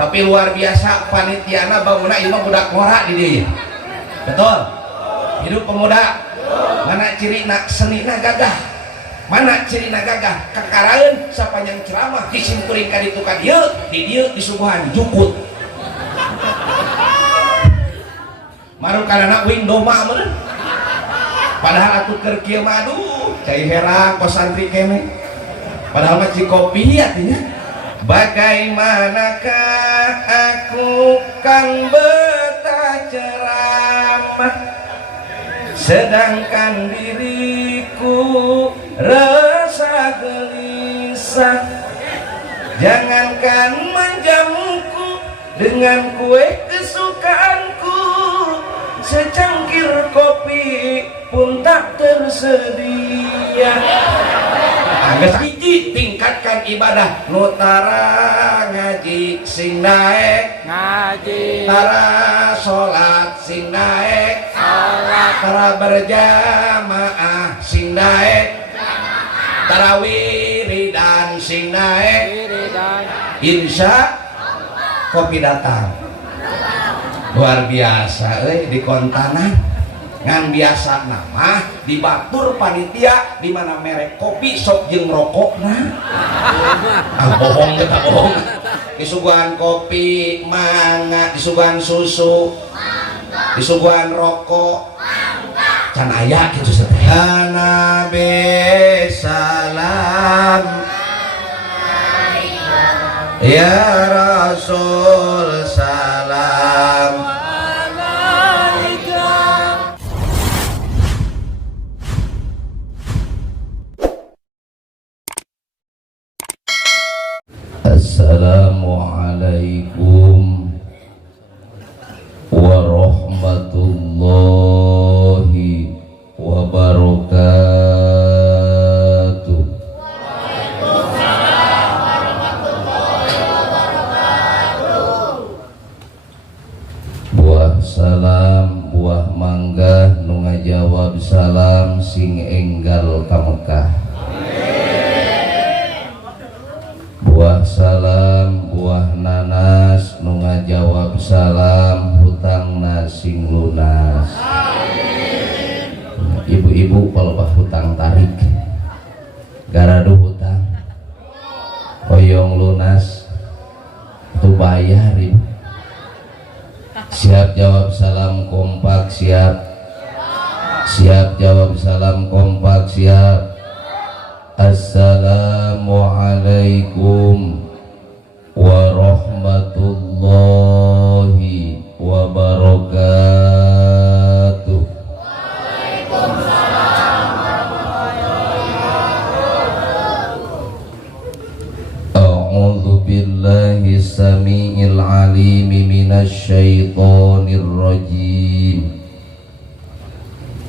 Tapi luar biasa panitiana bangunna ieu mah budak ngora di dieu. Betul. Hidup pemuda. Mana cirina senina gagah. Mana cirina gagah? Kakaraeun sapanjang ceramah disimkuring ka ditu ka dieu, di dieu disuguhan jukut. Maru karana wing doma meureun. Padahal atuh keur kieu mah aduh, cai herang kos santri kene. Padahal mah kopi artinya. Bagaimanakah aku kang betah ceramah, sedangkan diriku rasa gelisah. Jangankan menjamuku dengan kue kesukaanku, secangkir kopi pun tak tersedia. Geus hiji tingkatkan ibadah nutara ngaji sing naek ngaji, tara salat sing naek salat, tara berjamaah sing naek tarawih wiridan sing naek wiridan, insya kopi datang. Luar biasa di kontanan ngan biasa nama dibatur panitia di mana merek kopi sok jeung rokokna. Bohong kita bohong. Disuguhan kopi mangga, disuguhan susu, disuguhan rokok. Can aya kitu teh. Ya Nabi salam, ya Rasul salam. Assalamualaikum warahmatullahi wabarakatuh. Waalaikumsalam warahmatullahi wabarakatuh. Buah salam, buah mangga nu ngajawab salam sing enggal ka Mekah. Buah salam, buah nanas nu ngajawab salam hutangna sing lunas. Ibu-ibu kalau bah hutang tarik garadu hutang hoyong lunas itu bayar ibu. Siap jawab salam kompak, siap. Siap jawab salam kompak, siap. Assalamualaikum warahmatullahi wabarakatuh. Waalaikumsalam warahmatullahi wabarakatuh. A'udzu billahi samii'il 'aliim minasy syaithaanir rajiim.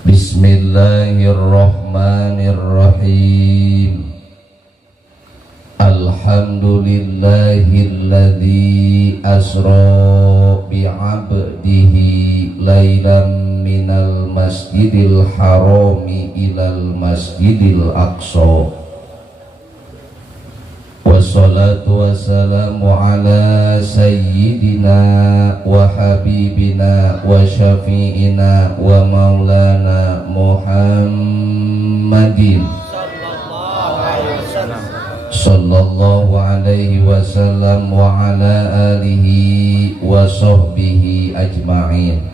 Bismillahirrahmanirrahim. Alhamdulillahilladzi asra bi'abdihi lailan minal masjidil harami ilal masjidil aqsa. Wassalatu wassalamu ala sayyidina wa habibina wa syafi'ina wa maulana Muhammadin sallallahu alaihi wasallam wa ala alihi wa sahbihi ajma'in.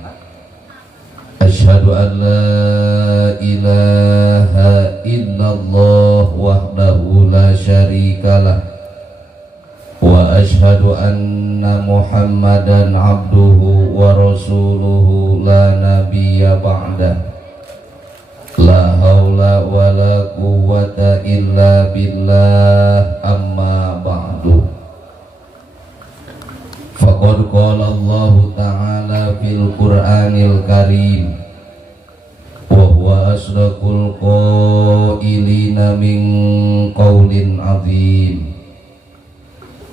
Asyhadu an la ilaha illallah wahdahu la syarikalah wa asyhadu anna Muhammadan abduhu wa rasuluhu la nabiyya ba'dah. La haula wa la quwwata illa billah, amma ba'du. Faqad qala Allah ta'ala fil Qur'anil Karim wa huwa asdaqul qailina min qaulin azim.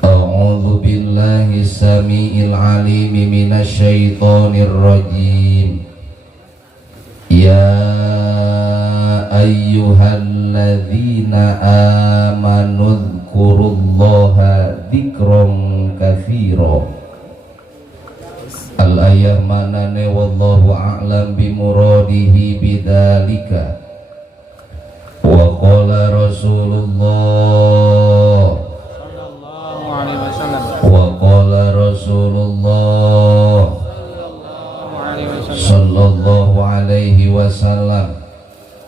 A'udzu billahi samii'il 'aliim minasy syaithaanir rajiim. Ya ayyuhalladzina amanu dzkurullaha dzikran katsiran kabira. Al-ayah manane wallahu a'lam bimuradihi bidzalika. Wa qala Rasulullah sallallahu alaihi wasallam wa qala Rasulullah sallallahu alaihi wasallam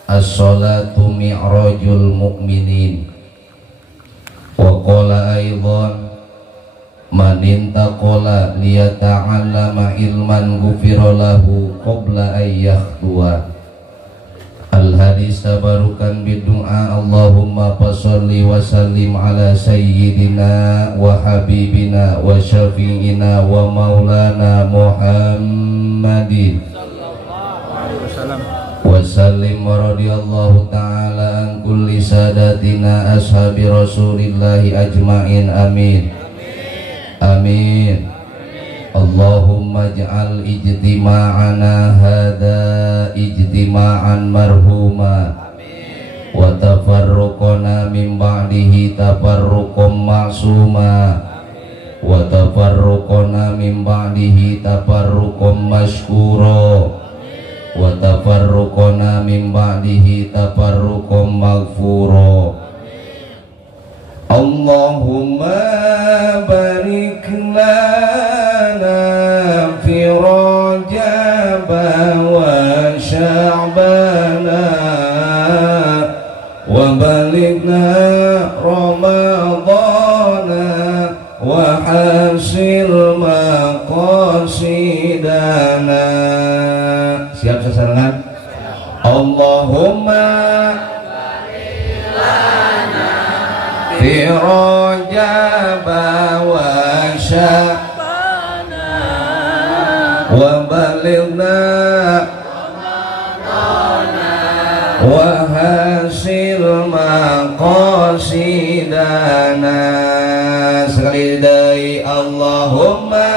as-salatu mi'rajul mu'minin. Wa qala aidan man intaqala liyata'allama ilman ghufira lahu qabla an yakhduwa. Al-hadis tabarukan bidu'a Allahumma fasalli wa sallim ala sayyidina wa habibina wa syafi'ina wa maulana Muhammadin sallallahu alaihi wasallam wa sallim wa radiyallahu ta'ala an kulli sadatina ashabi rasulillahi ajma'in. Amin amin. Allahumma ja'al ijtima'ana hadha ijtima'an marhuma wa tafarruqana min ba'dihi tafarruqan ma'suma wa tafarruqana min ba'dihi tafarruqan mashkura wa tafarruqana min ba'dihi tafarruqan maghfura. Allahumma barik lana fi Rajab wa Sya'ban wa balighna Ramadhan wa hasil maqasidana. Siap sasaran? Allahumma fi Rajab wa Sya'ban wa balighna wa hasil maqasidana. Sekali dari Allahumma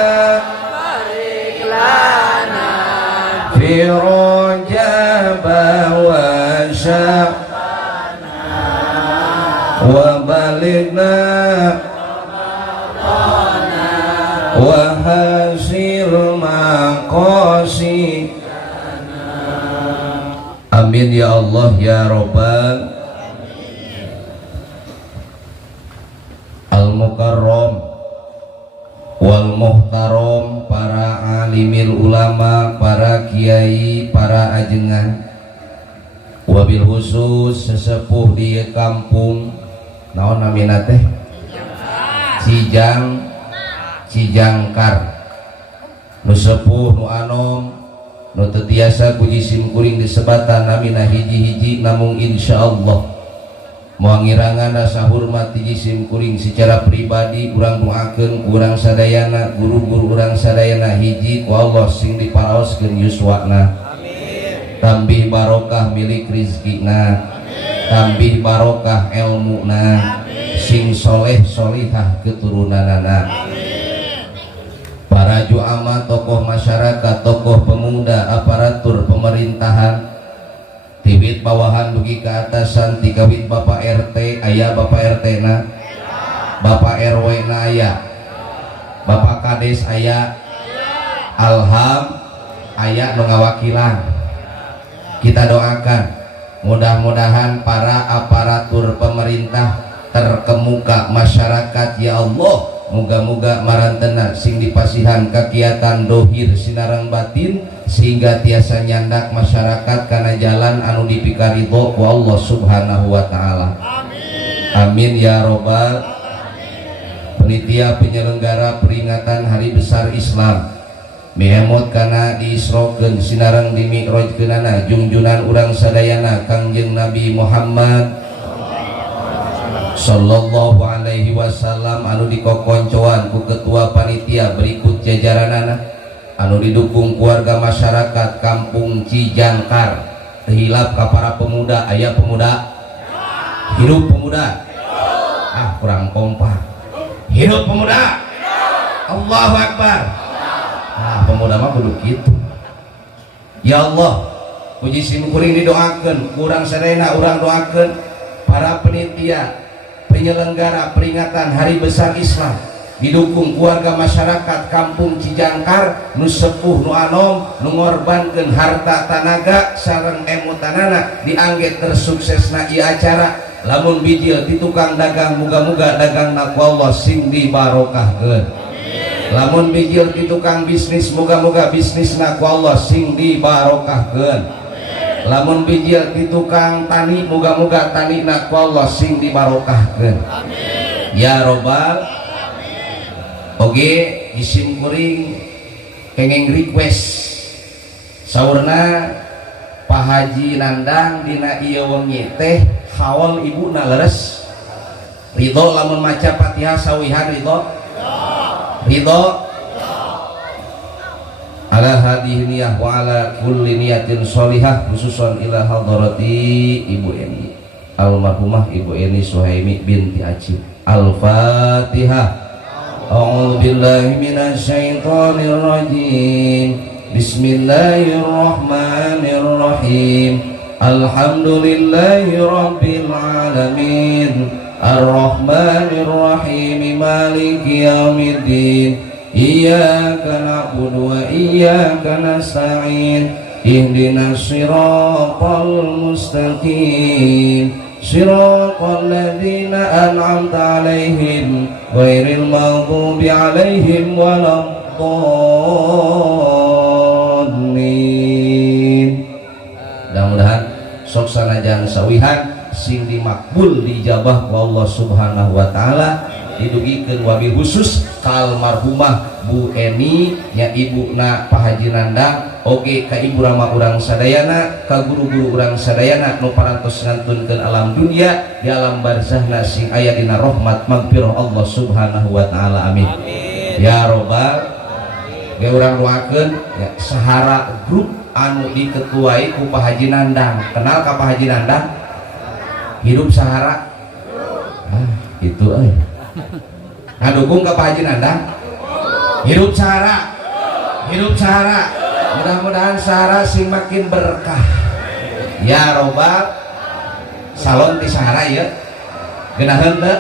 barik lana fi Rajab wa Sya'ban wa balighna wa hasil maqasidana. Amin ya Allah ya Rabbal al-mukarram wal muhtaram, para alimil ulama, para kiai, para ajengan, wabil khusus sesepuh di kampung naon namina teh Cijangkar, nu sepuh nu anom nu teu tiasa ku jisim kuring disebatan namina hiji-hiji, namun insyaallah moal ngirangan rasa hormat ti jisim kuring secara pribadi urang doakeun ku urang sadayana, guru-guru urang sadayana hiji ku Allah sing diparaoskeun yuswana. Tambih barokah milik rizkina, tambih barokah ilmuna, sing soleh solihah keturunanana. Para juama, tokoh masyarakat, tokoh pemuda, aparatur pemerintahan, tibit bawahan dugi ke atasan, tikawit bapak RT, ayah bapak RT na, bapak RW na ayah, bapak kades ayah, alham ayah mengawakilan. Kita doakan mudah-mudahan para aparatur pemerintah terkemuka masyarakat ya Allah, muga-muga marantena sing dipasihan kegiatan dohir sinarang batin sehingga tiasa nyandak masyarakat karena jalan anu dipikaridho ku Allah subhanahu wa ta'ala. Amin ya robbal. Penitia penyelenggara peringatan Hari Besar Islam mihemot kana diisrokeun sinareng di mi'rajkeunana junjunan urang sadayana Kangjeng Nabi Muhammad sallallahu alaihi wasallam, anu dikokoncoan ku ketua panitia berikut jajaranana, anu didukung keluarga masyarakat kampung Cijangkar, tehilap ka para pemuda. Aya pemuda hidup pemuda, kurang kompak, hidup pemuda, Allahu Akbar. Pemuda mah kudu kitu. Ya Allah, puji simkuring didoakeun, urang sadayana urang doakeun para penitia penyelenggara peringatan Hari Besar Islam didukung keluarga masyarakat Kampung Cijangkar nu sepuh nu anom nu ngorbankeun harta tanaga sareng emutanana diangge tersuksesna ieu acara. Lamun bijil di tukang dagang muga-muga dagangna ku Allah sing dibarokahkeun. Lamun bijil di tukang bisnis muga-muga bisnisna ku Allah sing dibarokahkeun. Lamun bijil di tukang tani muga-muga tanina ku Allah sing dibarokahkeun. Ya robbal. Oge isim kuring kenging request saurna Pak Haji Nandang dina ieu wengi teh haul ibuna leres ridho lamun maca Fatihah sawihan ridho ala hadhihi niyah wa ala kulli niyatin sholihah khususan ila hadarati Ibu Eni almarhumah Ibu Eni Suhaimi binti Acip. Al-Fatihah. A'udzu billahi minasy syaithanir rajim. Bismillahirrahmanirrahim. Alhamdulillahi rabbil alamin. Ar-Rahmanir Rahim. Maliki yaumiddin. Iyyaka na'budu wa iyyaka nasta'in. Ihdinas siratal mustaqim. Siratal ladzina an'amta 'alaihim ghairil maghdubi 'alaihim waladdallin. Mudah-mudahan sok sanajan sawihan sing dimakbul dijabah ku Allah Subhanahu wa taala. Didugikeun wabil khusus ka almarhumah Bu Eni nya ibuna Pak Haji Nandang, oge ka ibu rama urang sadayana, ka guru-guru urang sadayana nu parantos ngantunkeun alam dunia di alam barzahna sing aya dina rahmat magfirah Allah Subhanahu wa taala. Amin. Ya robbal. Ge urang doakeun ya sahara grup anu diketuai ku Pak Haji Nandang. Kenal ka Pak Haji Nandang? Hidup sahara. Itu ngadukung ke Pak Haji Nandang. Hidup sahara, hidup sahara. Mudah-mudahan sahara sing makin berkah. Ya robbal. Salon di sahara ya geunaheun teh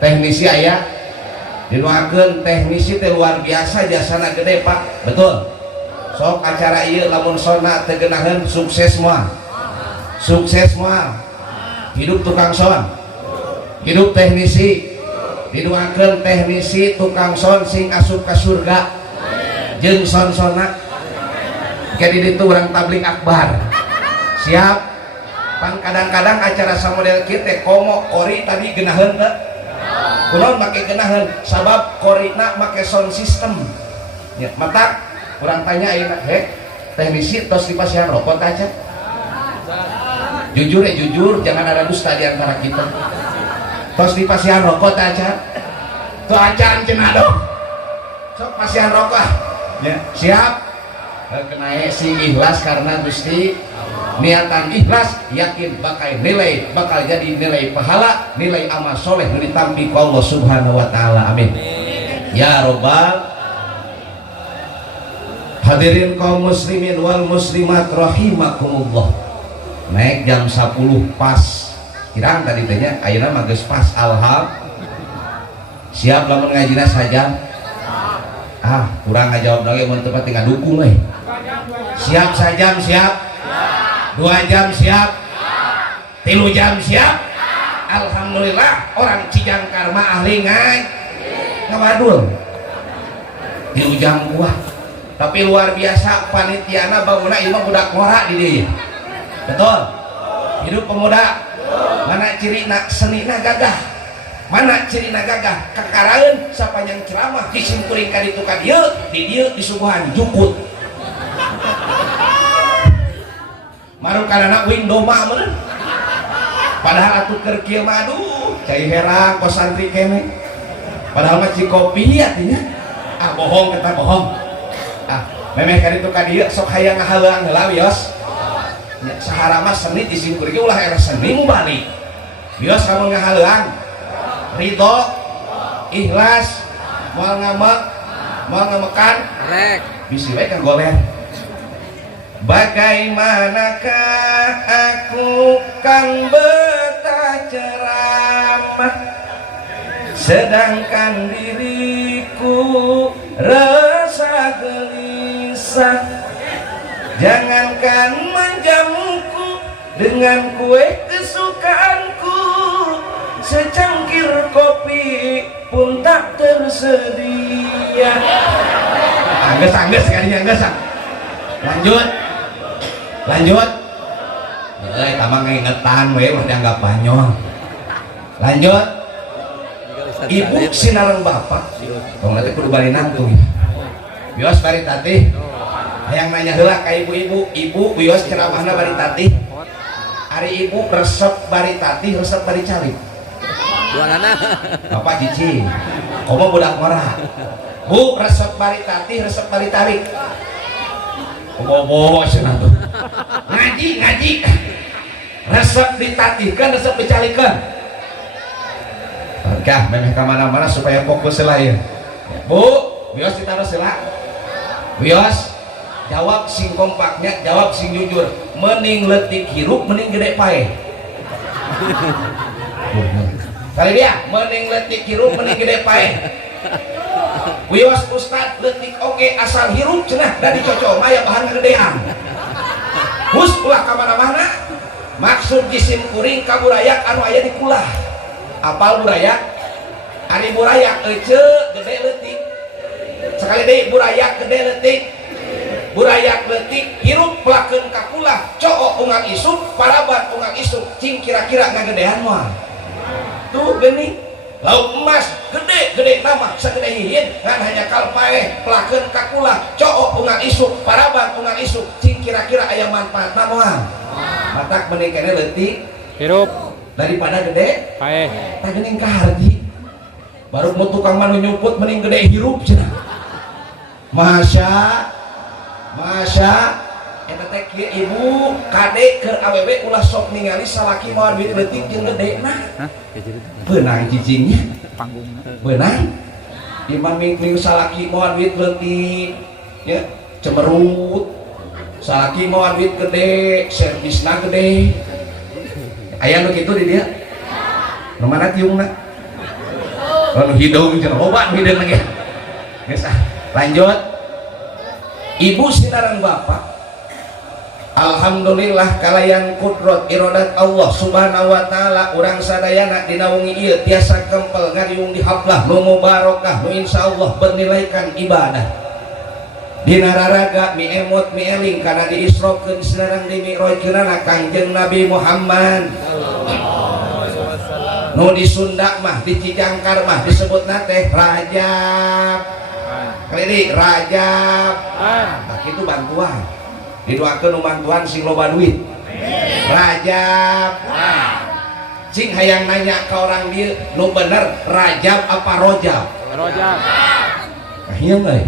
teknisi aya didoakeun teknisi teh luar biasa jasana gede Pak. Betul. Sok acara ieu lamun sona teh geunaheun sukses moal. Sukses moal. Hidup tukang son. Hidup teknisi. Didoakeun teknisi tukang son sing asup ka surga jeung son-sonna. Jadi ditu urang tablik akbar siap. Pan kadang-kadang acara samodel kieu teh komo kori tadi geunaheun teh kunaon make geunaheun sabab korina make sound system ya. Mata urang tanya ayeuna teknisi tos dipasihan rokok aja. Jujur ya jujur, jangan ada dusta di antara kita. Tos di pasihan rokok aja tuh acan cenah dong sok pasihan rokok ya siap kenae sing ikhlas karena Gusti niatan ikhlas yakin bakal jadi nilai pahala nilai amal soleh nu ditampi ku Allah Subhanahu wa taala. Amin ya robbal. Hadirin kaum muslimin wal muslimat rahimakumullah. Naik jam 10 pas kirang tadi tanya ayeuna mah geus pas. Alham siap lamun ngajina sajam kurang ngajawab lagi mun teu pati ngadukung we. Siap sajam siap 2 jam siap 3 jam siap. Alhamdulillah orang Cijangkar mah ahli ngawadul di ujang buah. Tapi luar biasa panitiana bangunna ieu mah budak ngora di dieu. Betul. Hidup pemuda mana cirina senina gagah, mana cirina gagah kakaraeun sapanjang ceramah kisim kuring ka ditu ka dieu di dieu disuguhan jukut marukanana wing doma meureun padahal atuh keur kieu mah aduh cai herang kos santri kene padahal mah cikopi atuh nya bohong eta bohong memeh ka ditu ka dieu sok hayang ngahaeuang heula wios ya, sahara mah seni isim kuring ulah era seni mu balik bios kamu ngahaluang ridho ikhlas moal ngamekan bisi wae kan goler. Bagaimanakah aku kan betah ceramah sedangkan diriku rasa gelisah. Jangankan menjamuku dengan kue kesukaanku, secangkir kopi pun tak tersedia. Angges kali angges. Lanjut. Tamang ngingetan we mah dianggap banyol. Lanjut. Ibu sinareng bapak. Tong nanti kudu bari nangtung. Bios bari tatih. Hayang nanya heula ka ibu-ibu, ibu bios ceramahna bari tatih. Ari ibu resep bari tatih, resep bari calik. Duanana. Bapak cicing. Komo budak marah. Bu resep bari tatih, resep bari tarik. Bobo cenah tuh. Ngaji. Resep ditatihkan, resep dicalikeun. Kah memeh ka mana-mana supaya fokus heula ya. Bu, bios ditaruh heula. Bios jawab sing kompaknya, jawab sing jujur. Mending leutik hirup, mending gede pae. Kali dia, mending leutik hirup, mending gede pae. Wios ustad leutik oge asal hirup cenah da dicocok maya bahan gedean. Hus ulah ka mana-mana. Maksud jisim kuring ka burayak anu aya di kulah. Apal burayak? Ari burayak ece gede leutik. Sekali deui burayak gede leutik. Burayak leutik hirup pelakeun ka kulah, cook ungang isuk, parabat ungang isuk, cing kira-kira ngagedean moal. Tuh geuning. Lauk emas gede nama sagede hihin ngan hanya kalpae pelakeun ka kulah, cook ungang isuk, parabat ungang isuk, cing kira-kira aya manfaatna moal. Matak mending kene leutik Hirup. daripada gede Paeh. tak geuning ka hardi. Baru mau tukang manu nyumput mending gede hirup cenah. Masya eta teh kieu ibu kade keur awewe ulah sok ningali salaki moal duit leutik jeung gedena. Hah? Ya jadi Beunang cicingnya. panggungna. Beunang. Imam ming salaki moal duit leutik ya cemerut. Salaki moal duit gede, servisna gede. Aya nu kitu di dia. Nu mana tiungna? Nu hidung cenah loba nu hideung ge. Geus lanjut. Ibu sinareng bapak, alhamdulillah kalayan kudrat iradat Allah subhanahu wa ta'ala urang sadayana dina wengi ieu tiasa kempel ngariung di haflah nu mubarakah nu insyaallah bernilaikan ibadah. Dina raraga mi emot mi eling kana diisrokeun sinareng di mi'rajkeunana Kangjeng Nabi Muhammad. Nu di Sunda mah di Cijangkar mah disebutna teh Rajab. Kali Rajab. Nah, itu bantuan. Didoakeun bantuan sing loba duit. Rajab. Sing hayang nanya ka orang dieu nu bener Rajab apa Rojab? Rojab. Kahieum euy.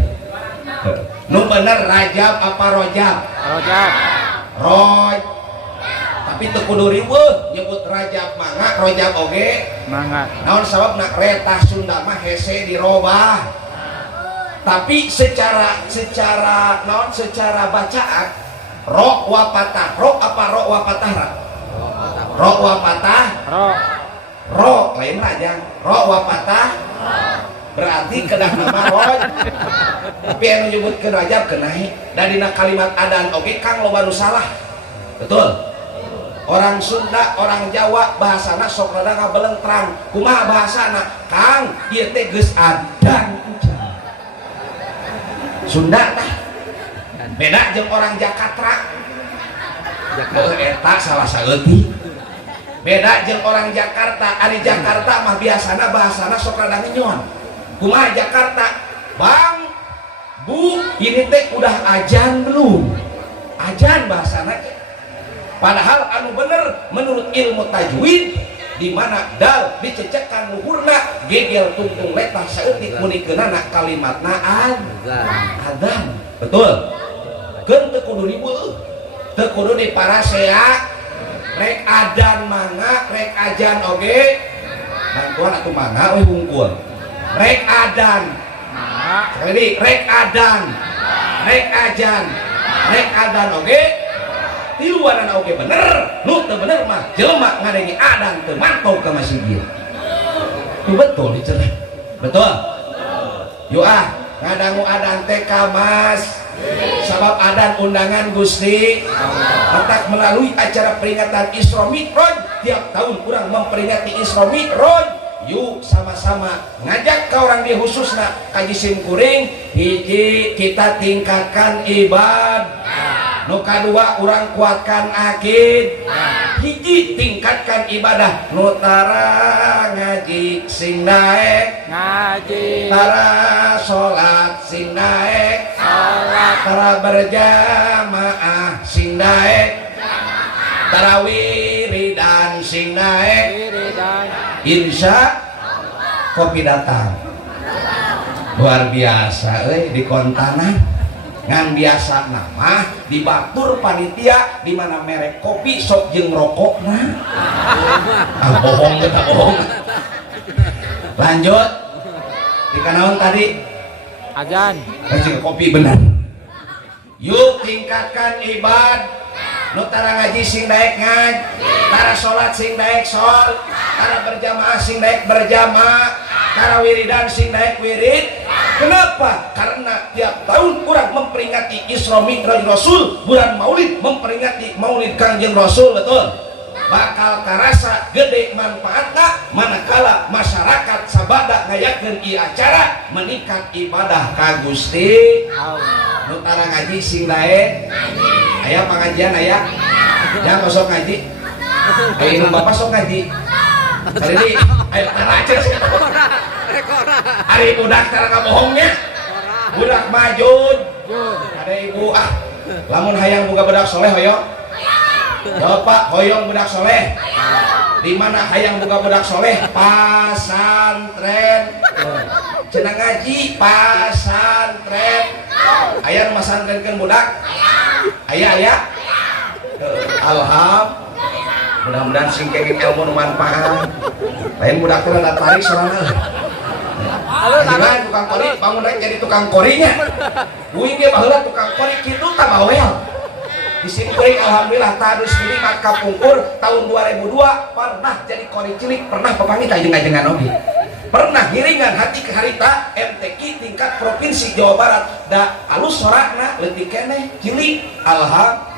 Nu bener Rajab apa Rojab? Rojab. Roj. Tapi teu kudu riweuh nyebut Rajab mangga Rojab oge. Mangga. Naon sababna retah Sunda mah hese dirobah. Tapi secara bacaan rok wa patah, rok apa rok wa patah? Rok wa patah, rok lain aja, rok wa patah berarti kedah nama roj. Tapi yang menyebutkan Rajab kenahi dan dina kalimat adan oke kang loba nu salah. Betul. Orang Sunda, orang Jawa bahasana sok rada ngabeleng terang. Kumaha bahasana? Kang ieu teh geus adan. Sunda tah beda jeung orang Jakarta. Eta salah saeutik. Beda jeung orang Jakarta. Ari Jakarta mah biasana bahasana sok rada nyon. Kumaha Jakarta? Bang, Bu, ini teh udah ajan belum? Ajan bahasana. Padahal anu bener menurut ilmu tajwid di mana dal dicecekan luhurna gegel tungtung letah saeutik munikeunana kalimatna adzan. Betul. Keun teu kudu riweuh. Teu kudu diparasea. Rek adzan mangga, rek ajan oge. Bantuan atuh mangga we hungkul. Rek adzan. Sekali rek adzan. Rek ajan. Rek adzan oge. Tiluanan oge bener, nu teu bener mah jelema ngadenge adan teu mantau ka masjid. Itu betul dicerah. Betul. Yuk ngadangu adan teh Mas. Sabab adan undangan Gusti. Matak melalui acara peringatan Isra Mi'raj, tiap tahun kurang memperingati Isra Mi'raj. Yuk sama-sama ngajak ke orang di khususna kaji simkuring hiji kita tingkatkan ibadah, nu kadua urang kuatkan akid, hiji tingkatkan ibadah, nu tara ngaji sing daek ngaji, tara salat sing daek salat, tara berjamaah sing daek tarawih wiridan sing daek insya kopi datang luar biasa di kontanan ngan biasa nama di batur panitia di mana merek kopi sok jeung rokok bohong kita bohong. Lanjut di kanaon tadi Azan masih kopi benar. Yuk tingkatkan ibadah, nu tara ngaji sing daek ngaji, tara salat sing daek sol, tara berjamaah sing daek berjamaah, tara wiridan sing daek wirid. Kenapa? Karena tiap tahun kurang memperingati Isra Mi'raj Rasul, bulan Maulid memperingati Maulid Kangjeng Rasul, betul. Bakal karasa gede manfaatna manakala masyarakat sabada ngayakeun ieu acara meningkat ibadah ka Gusti. Nu tara ngaji sing daek aya pengajian aya yang masuk ngaji nu bapak sok ngaji tadi aya tara aja sih hari budak tara kabohongnya budak majun ada ibu lamun hayang boga budak soleh hoyong bapak hoyong budak soleh di mana hayang boga budak soleh pasantren cenah ngaji pasantren aya nu masantrenkeun budak aya alham mudah-mudahan sing kenging ilmu nu manfaat lain budak teh rada tarik sorangan gimana tukang kori bangun aja jadi tukang korinya uing dia baheula tukang kori kitu tah bawel di sini kuring alhamdulillah tadus ini maka pungkur tahun 2002 pernah jadi kori cilik pernah pepangi tajeng-ajengan oge pernah hiringan hati ke harita MTQ tingkat provinsi Jawa Barat da alus sorakna leutik keneh cilik alhamdulillah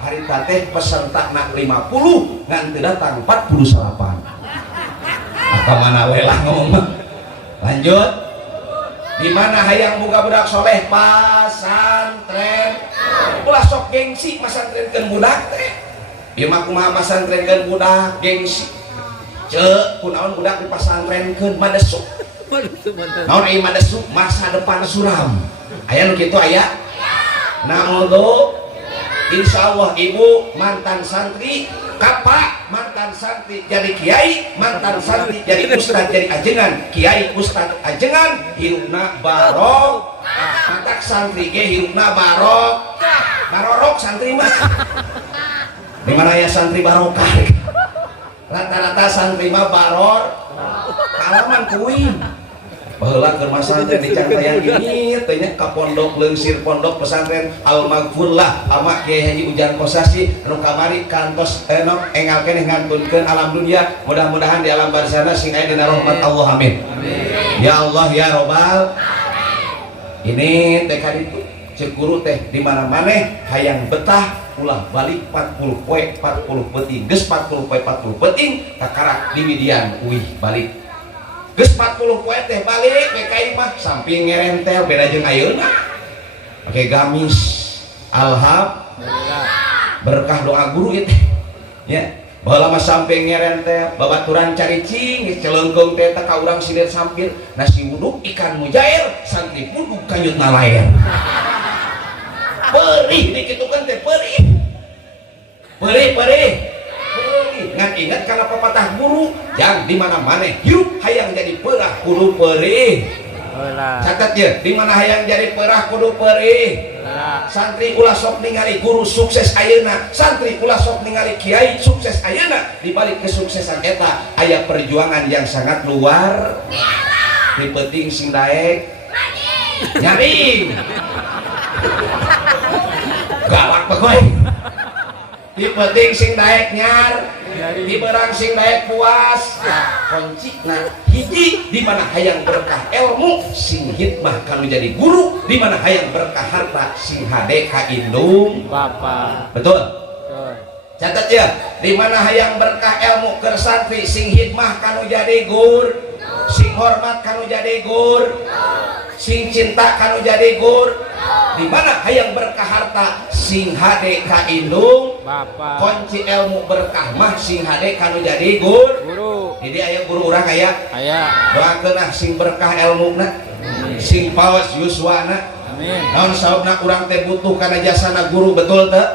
harita teh peserta na 50 ngan teu datang 48 mana we lah ngomong. Lanjut di mana hayang boga budak soleh pasantren ulah sok gengsi masantrenkeun budak teh ieu mah kumaha masantrenkeun budak gengsi cek kunaon budak di pasantrenkeun madesuk naon ieu madesuk masa depan suram aya nu kitu aya naudzu insyaallah ibu mantan santri kapak mantan santri jadi kiai mantan santri jadi ustad jadi ajengan kiai ustad ajengan hirupna barok mantak santri ge hirupna barok barorok santri mah di mana ya santri barokah rata-rata santri mah baror kalaman kuing baheula keur masantren di Cangtayang ini teh nya ka pondok leungsir pondok pesantren Al Maghfurlah ama Kiai Haji Ujan Kosasi anu kamari kantos enok engal keneh ngantunkeun alam dunia mudah-mudahan di alam barzana sing aya dina rahmat Allah amin. Ya Allah ya Robbal ini teh kaditu ceuk guru teh di mana-mana hayang betah ulah balik 40 poe 40 peuting geus 40 poe 40 peuting takarak di Midian uih balik geus 40 poe teh balik PKI mah samping ngerentel beda jeung ayeuna pakai gamis alhamdulillah berkah doa guru ieu teh ya baheula mah samping ngerentel babaturan caricing geus celeungkeung teh ka urang sidir sampir nasi uduk ikan mujair santri puduk kanyut nalayer perih dikitukeun teh perih ngan ingat kana pepatah guru yang di mana-mana hirup hayang jadi perah kudu perih catat ya di mana hayang jadi perah kudu perih santri ulah sok ningali guru sukses ayeuna santri ulah sok ningali kiai sukses ayeuna di balik kesuksesan eta aya perjuangan yang sangat luar di penting sing daek nyaring galak bagoy di penting sing daek nyar di berang sing daek puas koncina hiji di mana hayang berkah ilmu sing hikmah kanu jadi guru di mana hayang berkah harta sing hade ka indung Bapak. betul Betul. catat ya di mana hayang berkah ilmu keur santri sing hikmah kanu jadi gur sing hormat kanu jadi gur sing cinta kanu jadi gur di mana hayang berkah harta sing hade ka indung Bapak. kunci ilmu berkah mah sing hade kanu jadi gur Guru. jadi aya guru urang aya Aya. doakeun ah sing berkah ilmuna sing pawas yuswana Amin. naon sababna urang teh butuh kana jasana guru betul teh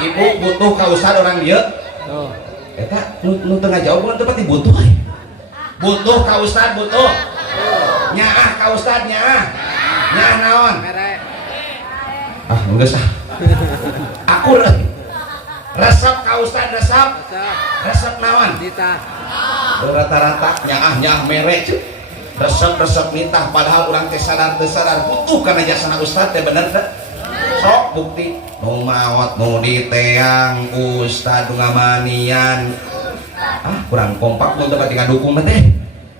ibu butuh ka ustad orang ieu Tuh. eta nu teu ngajawab teh pati butuh butuh ka ustad butuh nyaah ka ustad nyaah nyaah naon ah geus ah aku resep ka ustad resep naon Dita. rata-rata nyaah mere cuy resep nitah padahal orang teh sadar butuh karena jasana ustad teh bener teh sok bukti nu maot nu diteang ustad nu ngamanian kurang kompak nu teu ngadukung teh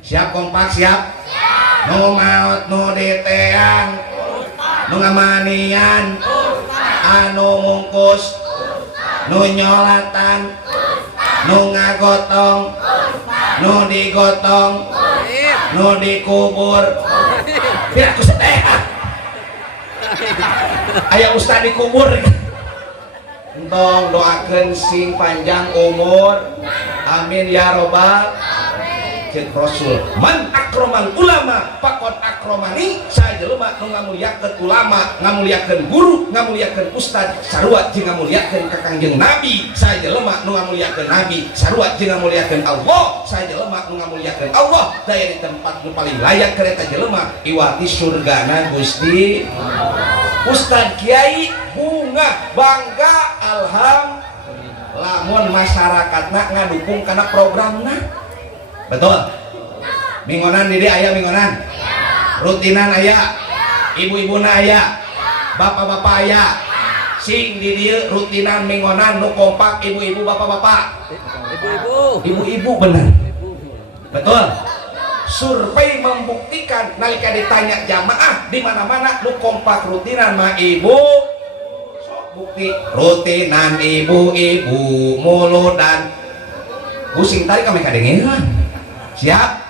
siap kompak siap nu maot nu diteang nu ngamanian anu mungkus nu nyolatan nu ngagotong nu digotong nu dikubur tidak aku setehan aya ustad dikubur entong doakeun sing panjang umur amin ya robbal cek rasul man akromal ulama pakot akromani saya jelema nu ngamuliakeun ulama ngamuliakeun guru ngamuliakeun ustad sarua jeung ngamuliakeun ka Kangjeng Nabi saya jelema nu ngamuliakeun Nabi sarua jeung ngamuliakeun Allah saya jelema nu ngamuliakeun Allah daya di tempat nu paling layak kereta jelema iwati surgana Gusti Ustad Kiai bunga bangga alhamdulillah lamun masyarakatna ngadukung kana programna betul mingonan didi aya mingonan rutinan aya ibu-ibuna aya bapak-bapak aya sing di dieu rutinan mingonan nu kompak ibu-ibu bapak-bapak ibu-ibu bener betul survei membuktikan nalika ditanya jamaah di mana-mana nu kompak rutinan mah ibu sok bukti rutinan ibu-ibu muludan pusing tadi kami kadengeun siap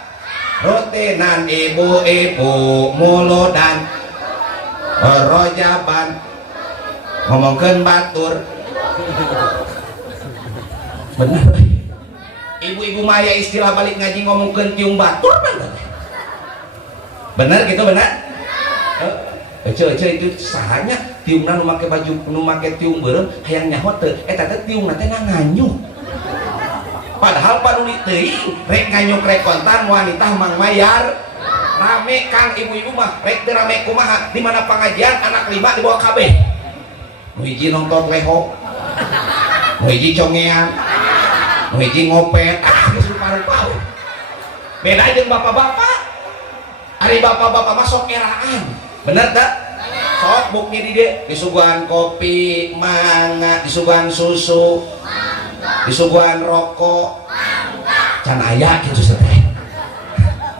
rutinan ibu-ibu muludan rojaban ngomongkeun batur bener ibu-ibu maya istilah balik ngaji ngomongkeun tiung batur bener gitu bener itu sahanya tiungna nu make baju nu make tiung beureum hayang nyaho teu eta teh tiungna teh nganyuh padahal panuli teuing rek nganyuk rek kontan wanita mang mayar rame kang ibu-ibu mah rek teu rame kumaha di mana pengajian anak 5 dibawa kabeh nu hiji nonton leho nu hiji congean nu hiji ngopet geus rupa-rupa beda jeung bapak-bapak ari bapak-bapak mah sok eraan bener tak sok bukti di dieu disuguhan kopi mangga disuguhan susu disuguhan rokok can aya gitu seteh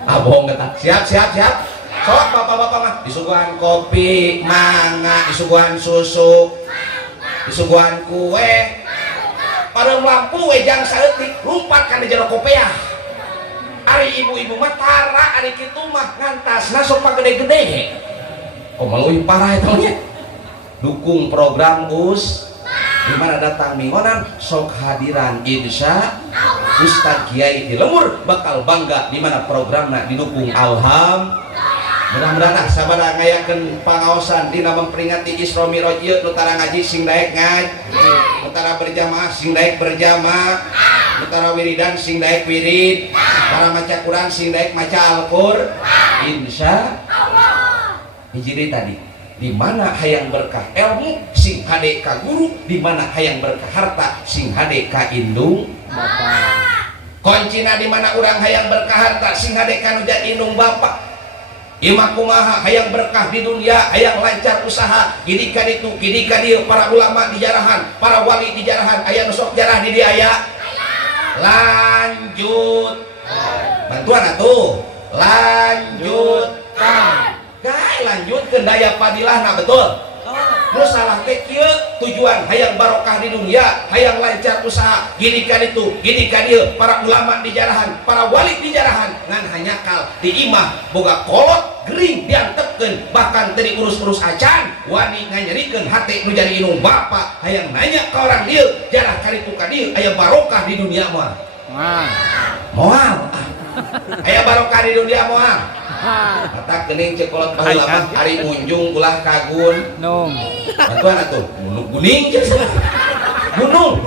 abong eta siap sok bapak-bapak mah disuguhan kopi mangga disuguhan susu disuguhan kue pareum lampu wejang saeutik lumpat kana jero kopiah ari ibu-ibu mah tara ari kitu mah ngantasna sok pagede-gede oh maluih parah eta nya dukung program di mana datang mingonan sok hadiran insya Ustad Kiai di Lemur bakal bangga di mana programna didukung mudah-mudahan sabada ngayakeun pangaosan dina memperingati Isra Mi'raj ieu nu tara ngaji sing daek ngaji nu tara berjamaah sing daek berjamaah nu tara wiridan sing daek wirid para maca Quran sing daek maca Al-Qur'an insya Allah hiji tadi di mana hayang berkah ilmu sing hade ka guru di mana hayang berkah harta sing hade ka indung bapak koncina di mana urang hayang berkah harta sing hade ka nu jadi indung bapak imah kumaha hayang berkah di dunia hayang lancar usaha gini ka ditu gini ka dieu para ulama di jarahan para wali di jarahan aya nu sok jarah di dieu aya lanjut. Bantuan atuh. Lanjutkan. Gai lanjutkeun daya padilahna betul. Nu salah teh kieu tujuan hayang barokah di dunia, hayang lancar usaha, gini kan itu, gini kan ieu, para ulama di jarahan, para wali di jarahan, ngan hanyakal di imah boga kolot gering diantepkeun, bahkan teu diurus-urus acan, wani nganyerikeun hate nu jadi inung bapa, hayang nanya ka orang dieu, jarah karitu ka dieu aya barokah di dunia moal. Moal. Aya barokah di dunia moal. Mata kening cekolot baheula hari munjung ulah kagun. Nung. Bantuan atuh. Guning gunung.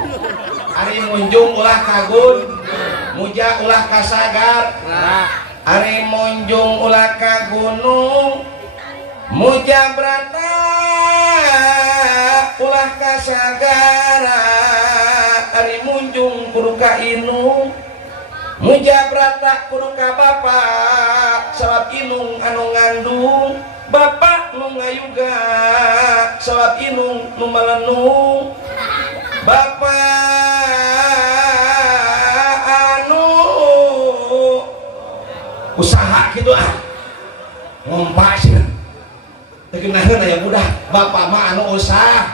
Hari munjung ulah kagun. Muja ulah kasagar. Hari munjung ulah ka gunung. Muja brata ulah kasagara. Hari munjung kudu ka inung. Muja brata kudu ka bapak sabab inung anu ngandung, bapak nu ngayuga sabab inung nu melenung, bapak anu usaha gitu ngompak sih tegenaheun aya budak bapak mah anu usaha.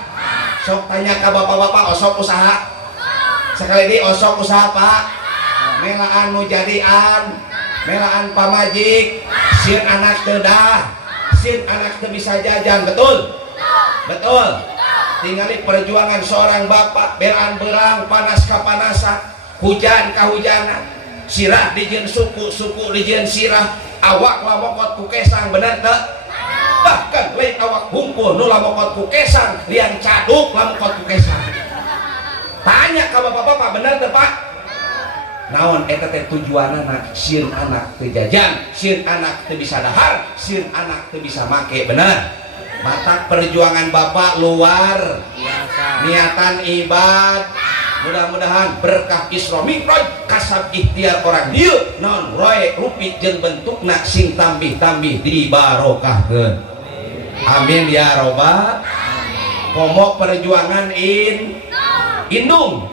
Sok tanya ka bapak-bapak osok usaha sekali di osok usaha pak melaan nu jadian, melaan pamajik, sieun anak teudah, sieun anak teu bisa jajan, betul? Betul. Tingali perjuangan seorang bapak, belaan berang, panas ka panasan, hujan ka hujanan, sirah dijieun suku, suku dijieun sirah, awak lamokot ku kesang, bener teu? Bahkan lain awak hungkul nu lamokot ku kesang, lian caduk lamokot ku kesang. Tanya ka bapak-bapak, bener teu Pak? Naon eta teh tujuanana sieun anak teu jajan, sieun anak teu bisa dahar, sieun anak teu bisa make, bener. Matak perjuangan bapak luar biasa. Niatan ibad. Mudah-mudahan berkah Isra Mi'raj kasab ikhtiar orang dieu naon roe rupit jeung bentukna sing tambih-tambih dibarokahkeun. Amin ya robbal. Komo perjuangan indung.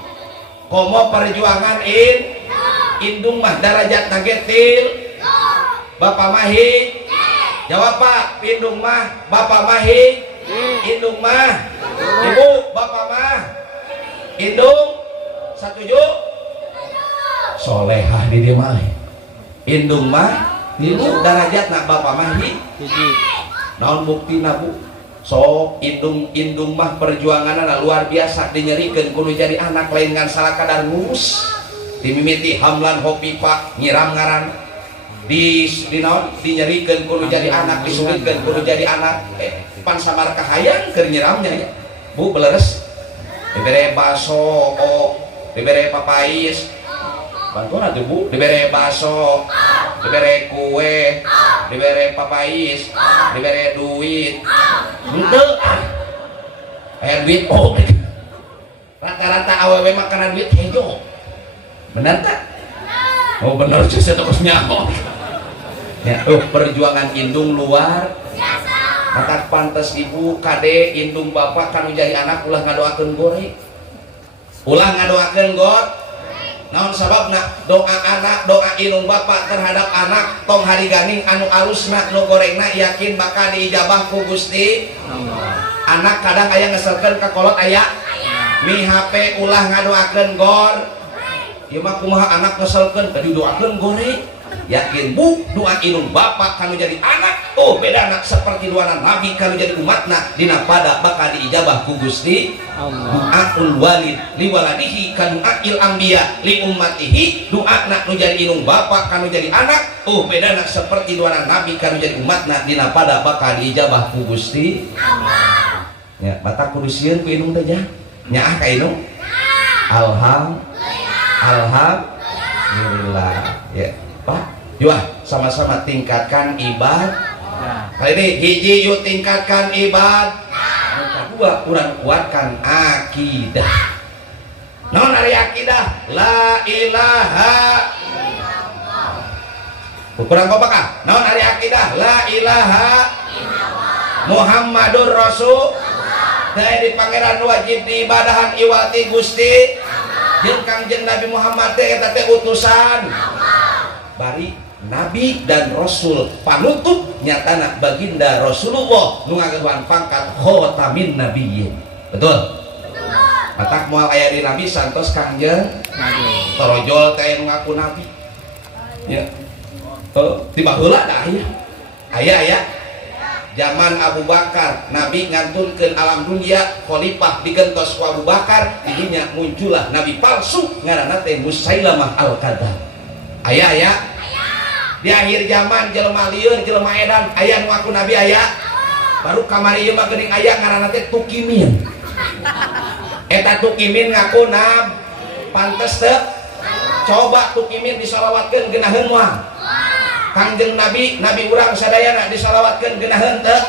Komo perjuangan indung mah derajat nagetil bapak mahi jawab pak. Indung mah bapak mahi, indung mah ibu, bapak mah indung. Setuju? Solehah di dia mah indung mah ibu derajat nak bapak mahi. Naon bukti nabu sok indung mah perjuanganna luar biasa dinyerikeun kudu jadi anak lain ngan salah kadar ngurus dimimiti hamlan hopi pak nyiram ngaran naon dinyerikeun kudu jadi anak disulitkeun kudu jadi anak pan samar kahayang keur nyiramnya ya bu beleres dibere baso dibere papais bantuan atuh bu dibere baso dibere kue dibere papais dibere duit henteu aya duit rata-rata awewe makanan duit hejo benar tak? Oh benar sih saya terus nyaho ya perjuangan indung luar maka pantas ibu kade indung bapak kan menjadi anak ulah ngadoakeun goreng ulah ngadoakeun god naon sababna doa anak doa indung bapak terhadap anak tong hari ganing anu alusna nu gorengna yakin bakal diijabah ku Gusti anak kadang aya ngeselkeun ka kolot aya mi HP ulah ngadoakeun gor ieu mah kumaha anak ngeselkeun tadi doakeun goreng yakin bu doa indung bapak kanu jadi anak beda anak seperti doa nabi kanu jadi umatna dina pada bakal diijabah ku Gusti doaul walid li waladihi kanu akil anbiya li ummatihi doana nu jadi indung bapak kanu jadi anak beda anak seperti doa nabi kanu jadi umatna dina pada bakal diijabah ku Gusti ya batak kudu sieun ku indung teh jah nyaah ka indung alhamdulillah ya Pak, yuk sama-sama tingkatkan ibad. Kali ini hiji yuk tingkatkan ibad. Yang kedua kurang kuatkan akidah. Naon ari akidah? La ilaha illallah. Kurang kompak ah? Naon ari akidah? La ilaha illallah. Muhammadur Rasul. Dari pangeran wajib diibadahan iwati Gusti. jeung Kangjeng Nabi Muhammad teh eta teh utusan bari Nabi dan Rasul panutup nyatana baginda Rasulullah nu ngageluhan pangkat khotamin nabiyyin. Betul? Matak moal aya di Nabi santos Kangjeng torojol teh nu ngaku Nabi. Ya. Tiba heula da aya zaman Abu Bakar Nabi ngantunkeun alam dunia khalifah digentos ku Abu Bakar didinya muncullah Nabi palsu ngaranna teh Musailamah al-Kadzdzab. Aya di akhir zaman jelema lieur jelema edan aya nu ngaku Nabi aya baru kamari ieu mah geuning aya ngaranna teh Tukimin. Eta Tukimin ngaku Nabi pantes teu coba Tukimin disalawatkeun geunaheun moal Kangjeng Nabi urang sadayana disalawatkeun geunaheun teu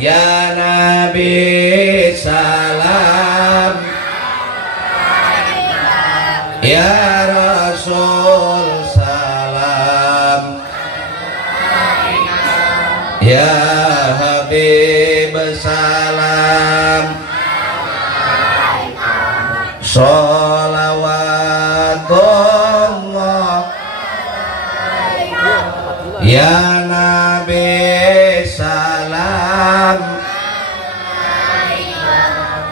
ya Nabi salam ya Rasul salam ya Habib salam sholawatullah ya Nabi salam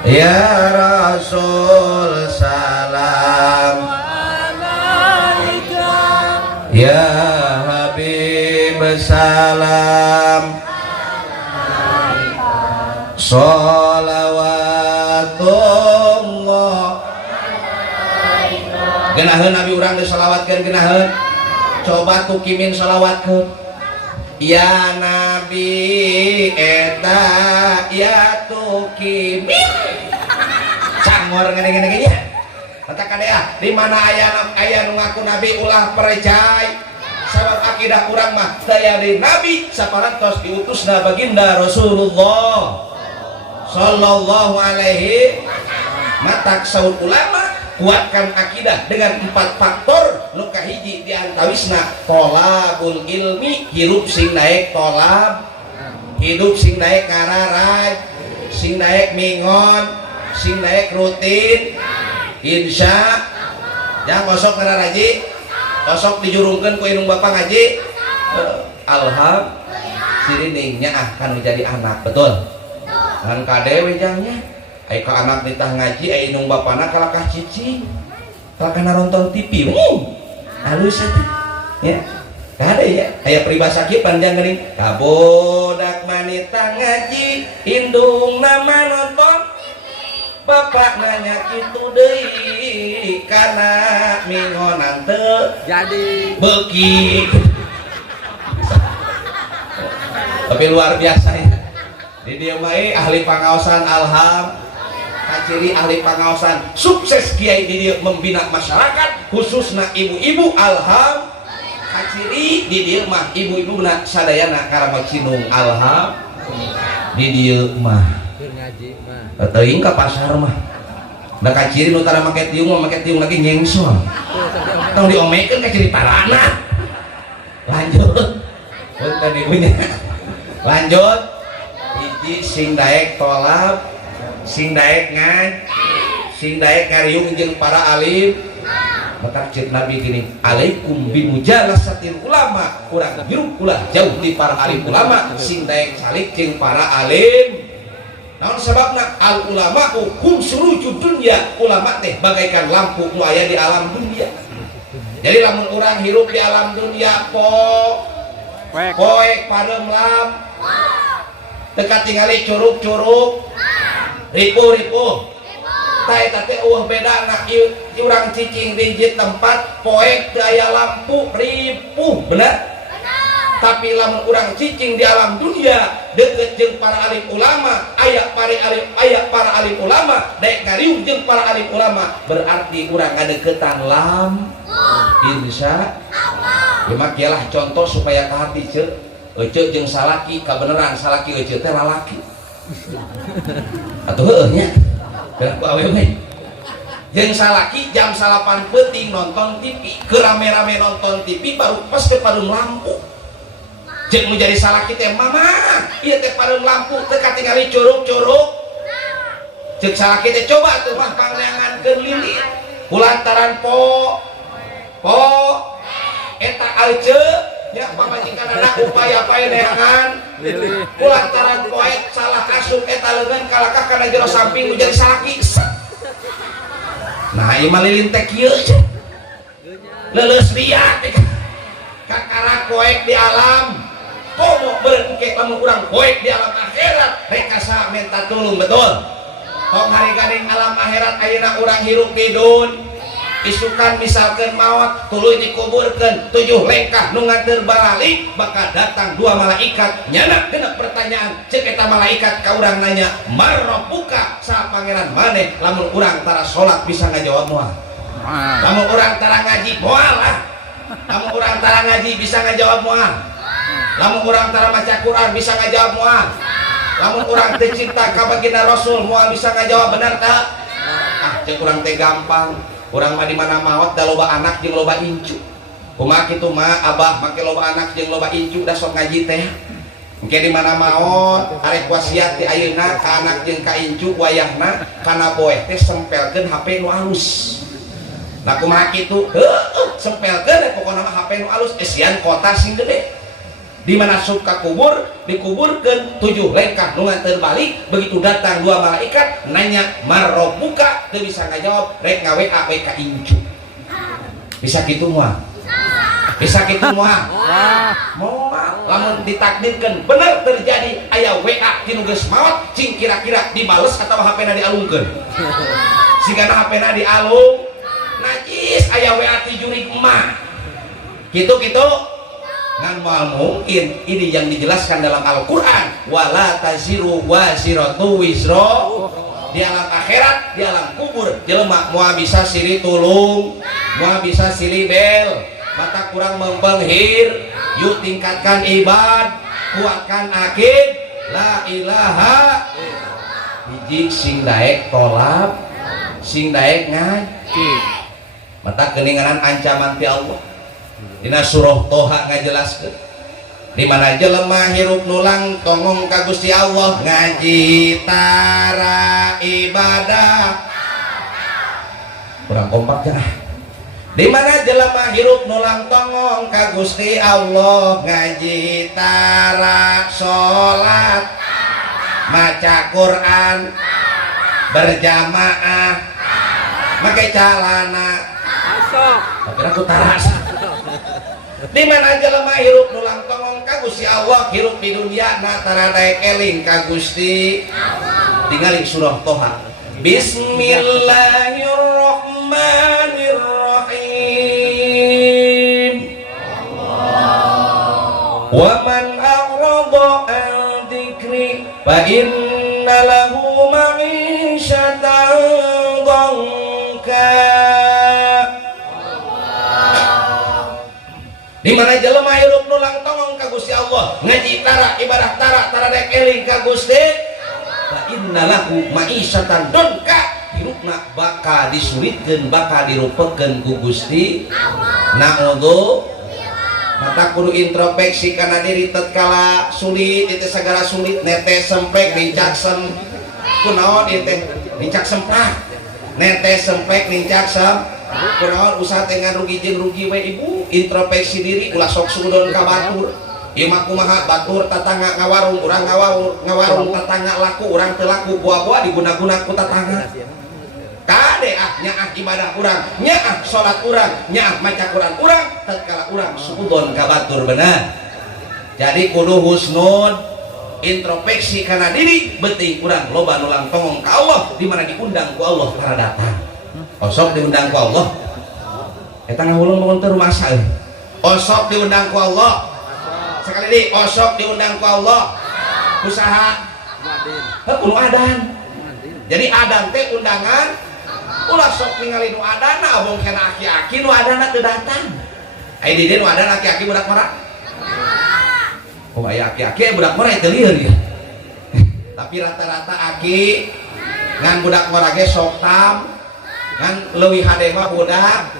ya Rasul salam ya Habib salam sholawatullah geunaheun Nabi urang disalawatkeun geunaheun coba Tukimin salawatkeun ya Nabi eta ya Tukimin cangor ngene-ngene nya eta kadea di mana aya nu ngaku Nabi ulah percaya sabab akidah urang mah teu di Nabi saparantos diutusna baginda Rasulullah sallallahu alaihi matak saud ulama kuatkan akidah dengan 4 faktor nu kahiji diantawisna tolabul ilmi hirup sing naik tolab hidup sing naik ngararaj sing naik mingon sing naik rutin insya yang kosok ngararaji kosok dijurungkeun ku indung bapak ngaji alham siriningnya akan menjadi anak betul kan kade wejangnya ai ka anak ditah ngaji ai indung bapana kalakah cicing kalakah nonton TV halus eta ya kade ya aya peribahasa kieu panjang geuning kabodak manita ngaji indung nama nonton bapak nanya kitu deui kana mingonan teu jadi beuki tapi luar biasa ya di dieu mah ahli pangaosan alham kaciri ahli pangaosan sukses kiai di dieu membina masyarakat khususna ibu-ibu alham kaciri di dieu mah ibu-ibuna sadayana karang cinung alham di dieu mah ngaji mah teuing ka pasar mah da kaciri nu tara make tiung lagi nyengsol tong diomekeun kaciri parana lanjut punten ibunya lanjut hiji sing daek tolab sing daek sing daek ngariung jeung para alim maka cek Nabi gini alaikum bimujalasatil ulama urang hirup ulah jauh di para alim ulama sing daek salik jeung para alim naon sababna al ulama hukum surujud dunya ulama teh bagaikan lampu nu aya di alam dunia jadi lamun urang hirup di alam dunia poek pareum lam dekat tingali curug-curug ripuh-ripuh eta teh eueuh bedana urang cicing di hiji tempat poek teu aya lampu ripuh bener tapi lamun urang cicing di alam dunia deket jeung para alim ulama aya para alim ulama daek ngariung jeung para alim ulama berarti urang ngadeukeutan lam insya Allah kialah contoh supaya ka hati ceuk ece jeung salaki kabeneran salaki ece teh lalaki atuh heueuh nya ku awewe jeung salaki jam 8 peuting nonton TV kerame-rame nonton TV baru pas ke parum lampu jeung nu jadi salaki teh mama ieu teh parum lampu teu katingali curug-curug jeung salaki teh coba tuh mah pangnangankeun lilin kulantaran po eta alce nya pamajikanana upaya paeneangan kulantaran poe salah asup eta leungeun kalakah kana jero samping nu jadi salaki. Nah ieu mah lilin teh kieu leuleus liat kakara koek di alam komo beureun engke lamun urang koek di alam akhirat rek kasa minta tulung betul. Kok hari-hari alam akhirat ayeuna urang hirup di dun isukan misalkan maut tuluy dikuburkeun 7 lengkah nu nganteur balik bakal datang 2 malaikat nyana genep pertanyaan ceuk eta malaikat ka urang nanya marrabbuka saha pangeran maneh lamun urang tara salat bisa ngajawab moal lamun urang tara ngaji moal lah lamun urang tara ngaji bisa ngajawab moal lamun urang tara maca Quran bisa ngajawab moal lamun urang teu cinta ka baginda Rasul moal bisa ngajawab bener teu ceuk urang teh gampang. Urang mah di mana maot da loba anak jeung loba incu. Kumaha kitu mah abah make loba anak jeung loba incu da sok ngaji teh. Engke di mana maot arek wasiat ti ayeuna ka anak jeung ka incu wayahna kana boeh teh sempelkeun HP nu alus. Nah kumaha kitu? Heuh sempelkeun pokona mah HP nu alus esian kota sing gede. Di mana sub ka kubur dikuburkeun 7 lengkah nu nganteur balik begitu datang 2 malaikat nanya marrabbuka teu bisa ngajawab rek ngawe awe ka incu bisa kitu moal bisa kitu moal moal lamun ditakdirkeun bener terjadi aya WA tinu geus maot cing kira-kira dibales atawa HP-na dialungkeun sigana HP-na dialung najis aya WA ti jurig emah kitu-kitu ngan moal mungkin ini yang dijelaskan dalam Al-Quran wala taziru waziratu wizra di alam akhirat di alam kubur jelema moal bisa siri tulung moal bisa siri bel mata kurang mempenghir yuk tingkatkan ibad kuatkan akid la ilaha hiji sing daek tolap sing daek ngaji mata keninganan ancaman ti Allah dina surah Toha ngajelaskeun di mana jelema hirup nulang tongong ka Gusti Allah ngaji tara ibadah kurang kompak cenah di mana jelema hirup nulang tongong ka Gusti Allah ngaji tara salat maca Quran berjamaah make calana tapi aku taras di mana jelema hirup nulang tongong ka Gusti Allah hirup di dunia na tara daek eling ka Gusti tingali surah Toha Bismillahirrahmanirrahim wa man a'rada an dzikri fa inna lahu ma'isyatan dhanka di mana jelema hirup nulang tongong ka Gusti Allah ngaji tara ibadah tara daek eling ka Gusti fa innalahu ma'isyatan donka hirupna bakal disulitkeun bakal dirupekeun ku Gusti naudzu mata kudu introspeksi kana diri tatkala sulit itu segala sulit nete sempek nincak sem kunaon ieu teh nincak semprak nete sempek nincak sem kunaon usaha dengan rugi jeung rugi we ibu introspeksi diri ulah sok sudon ka batur ieu mah kumaha batur tatangga ngawarung urang ngawarung tatangga laku urang teu laku buah-buah diguna-guna ku tatangga kade nyaah ibadah urang nyaah salat urang nyaah maca Quran urang tatkala urang sudon ka batur bener jadi kudu husnul introspeksi kana diri beuting urang loba nulang tongong ka Allah di mana diundang ku Allah tara datang osok diundang ku Allah eta ngahulung montor masa osok diundang ku Allah sekali deui osok diundang ku Allah usaha kudu adan jadi adan teh undangan ulah sok ningali nu adana abong kana aki-aki nu adana teu datang ai di dieu nu adana aki-aki budak mara oh aya aki-aki budak mara teu lieur ya tapi rata-rata aki ngan budak mara ge sok tam ngan leuwih hade mah budak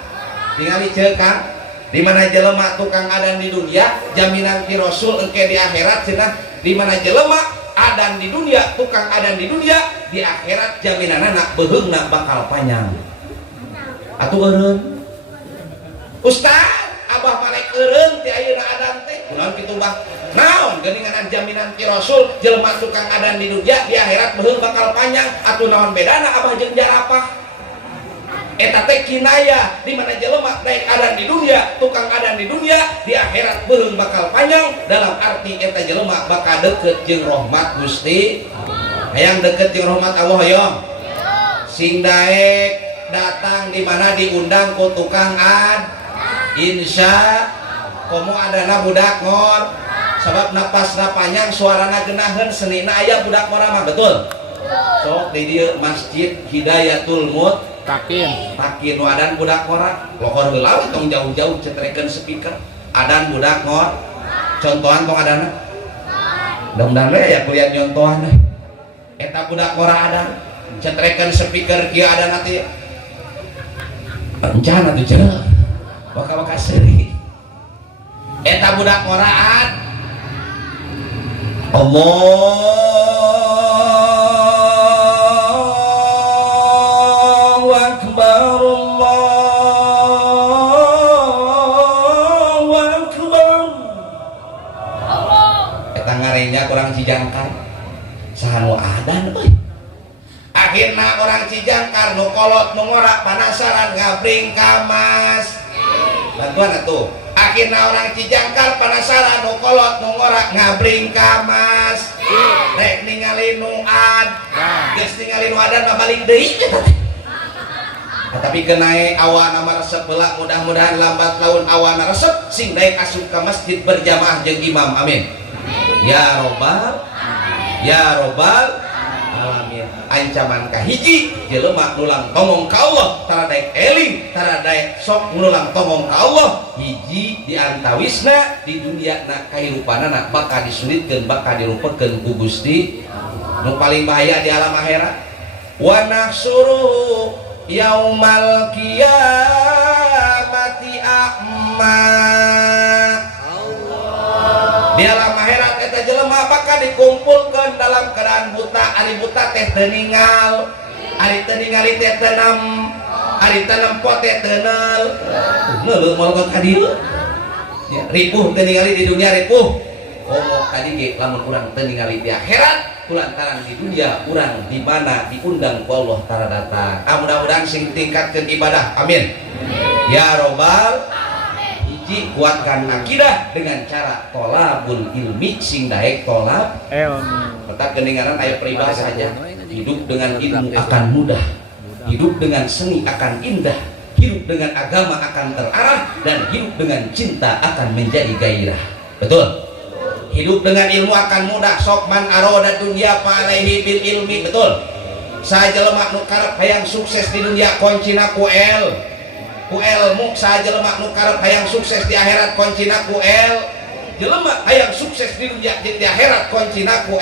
ningali ceuk Kang di mana jelema tukang adan di dunia jaminan ti Rasul engke di akhirat cenah di mana jelema adan di dunia tukang adan di dunia di akhirat jaminanna beheungna bakal panjang atuh eureun Ustaz abah malek eureun ti ayeuna adan teh kunaon kitu bah naon geuningan jaminan ti Rasul jelema tukang adan di dunya di akhirat beheung bakal panjang atuh naon bedana abah jeung jarapah eta teh kinaya di mana jelema daek adan di dunia tukang adan di dunia di akhirat beheung bakal panjang dalam arti eta jelema bakal deukeut jeung rahmat Gusti hayang deukeut jeung rahmat Allah hoyong sing daek datang di mana diundang ku tukang ad insya komo adana budak ngor sabab napasna panjang suarana geunaheun senina aya budak ngor mah betul sok di dieu Masjid Hidayatul Takin nu adan budak ngora lohor heula tong jauh-jauh cetrekeun speaker adan budak ngor contohan tong adana mudah-mudahan ya kuliah nyontohan eta budak ngora adan cetrekeun speaker kieu adana teh rencana tuh cenah waka-waka seuri eta budak ngora ad Allah orang Cijangkar sahanu adan euy akhirna orang Cijangkar nu kolot nu ngora panasaran ngabring ka Mas bantuan atuh akhirna orang Cijangkar panasaran nu kolot nu ngora ngabring ka Mas rek ningali nu ad geus ningali nu adan balik deui tapi kenae awana maresep heula mudah-mudahan lambat laun awana resep sing daek asup ka masjid berjamaah jeung imam amin ya robbal ya robbal alamin ancaman kahiji jelema nulang tongong ka Allah tara daek eling tara daek sok nulang tongong ka Allah hiji diantawisna di duniana kahirupanana bakal disulitkeun bakal dirupakeun ku Gusti nu paling bahaya di alam akhirat wa nahsuru yaumal qiyamati a'ma di alam akhirat eta jelema bakal dikumpulkeun dalam keadaan buta ari buta teh teu ningal ari teu ningali teh teu nem ari teu nempo teh teu neul neuleuh moal ka dieu ya ripuh teu ningali di dunia ripuh omong tadi ge lamun urang teu ningali di akhirat kulantaran di dunia urang di mana diundang ku Allah tara datang mudah-mudahan sing tingkatkeun ibadah amin ya robbal kuatkan akidah dengan cara tolabul ilmi sing daek tolab tetap kedengaran ayat peribahasa saja hidup dengan ilmu akan mudah hidup dengan seni akan indah hidup dengan agama akan terarah dan hidup dengan cinta akan menjadi gairah betul hidup dengan ilmu akan mudah sok man aroda dunya fa alaihi bil ilmi betul saja lemak nu karep hayang sukses di dunia kuncina ku ilmu saja jelema nu karep hayang sukses di akhirat kuncina ku jelema hayang sukses di dunia jeung di akhirat kuncina ku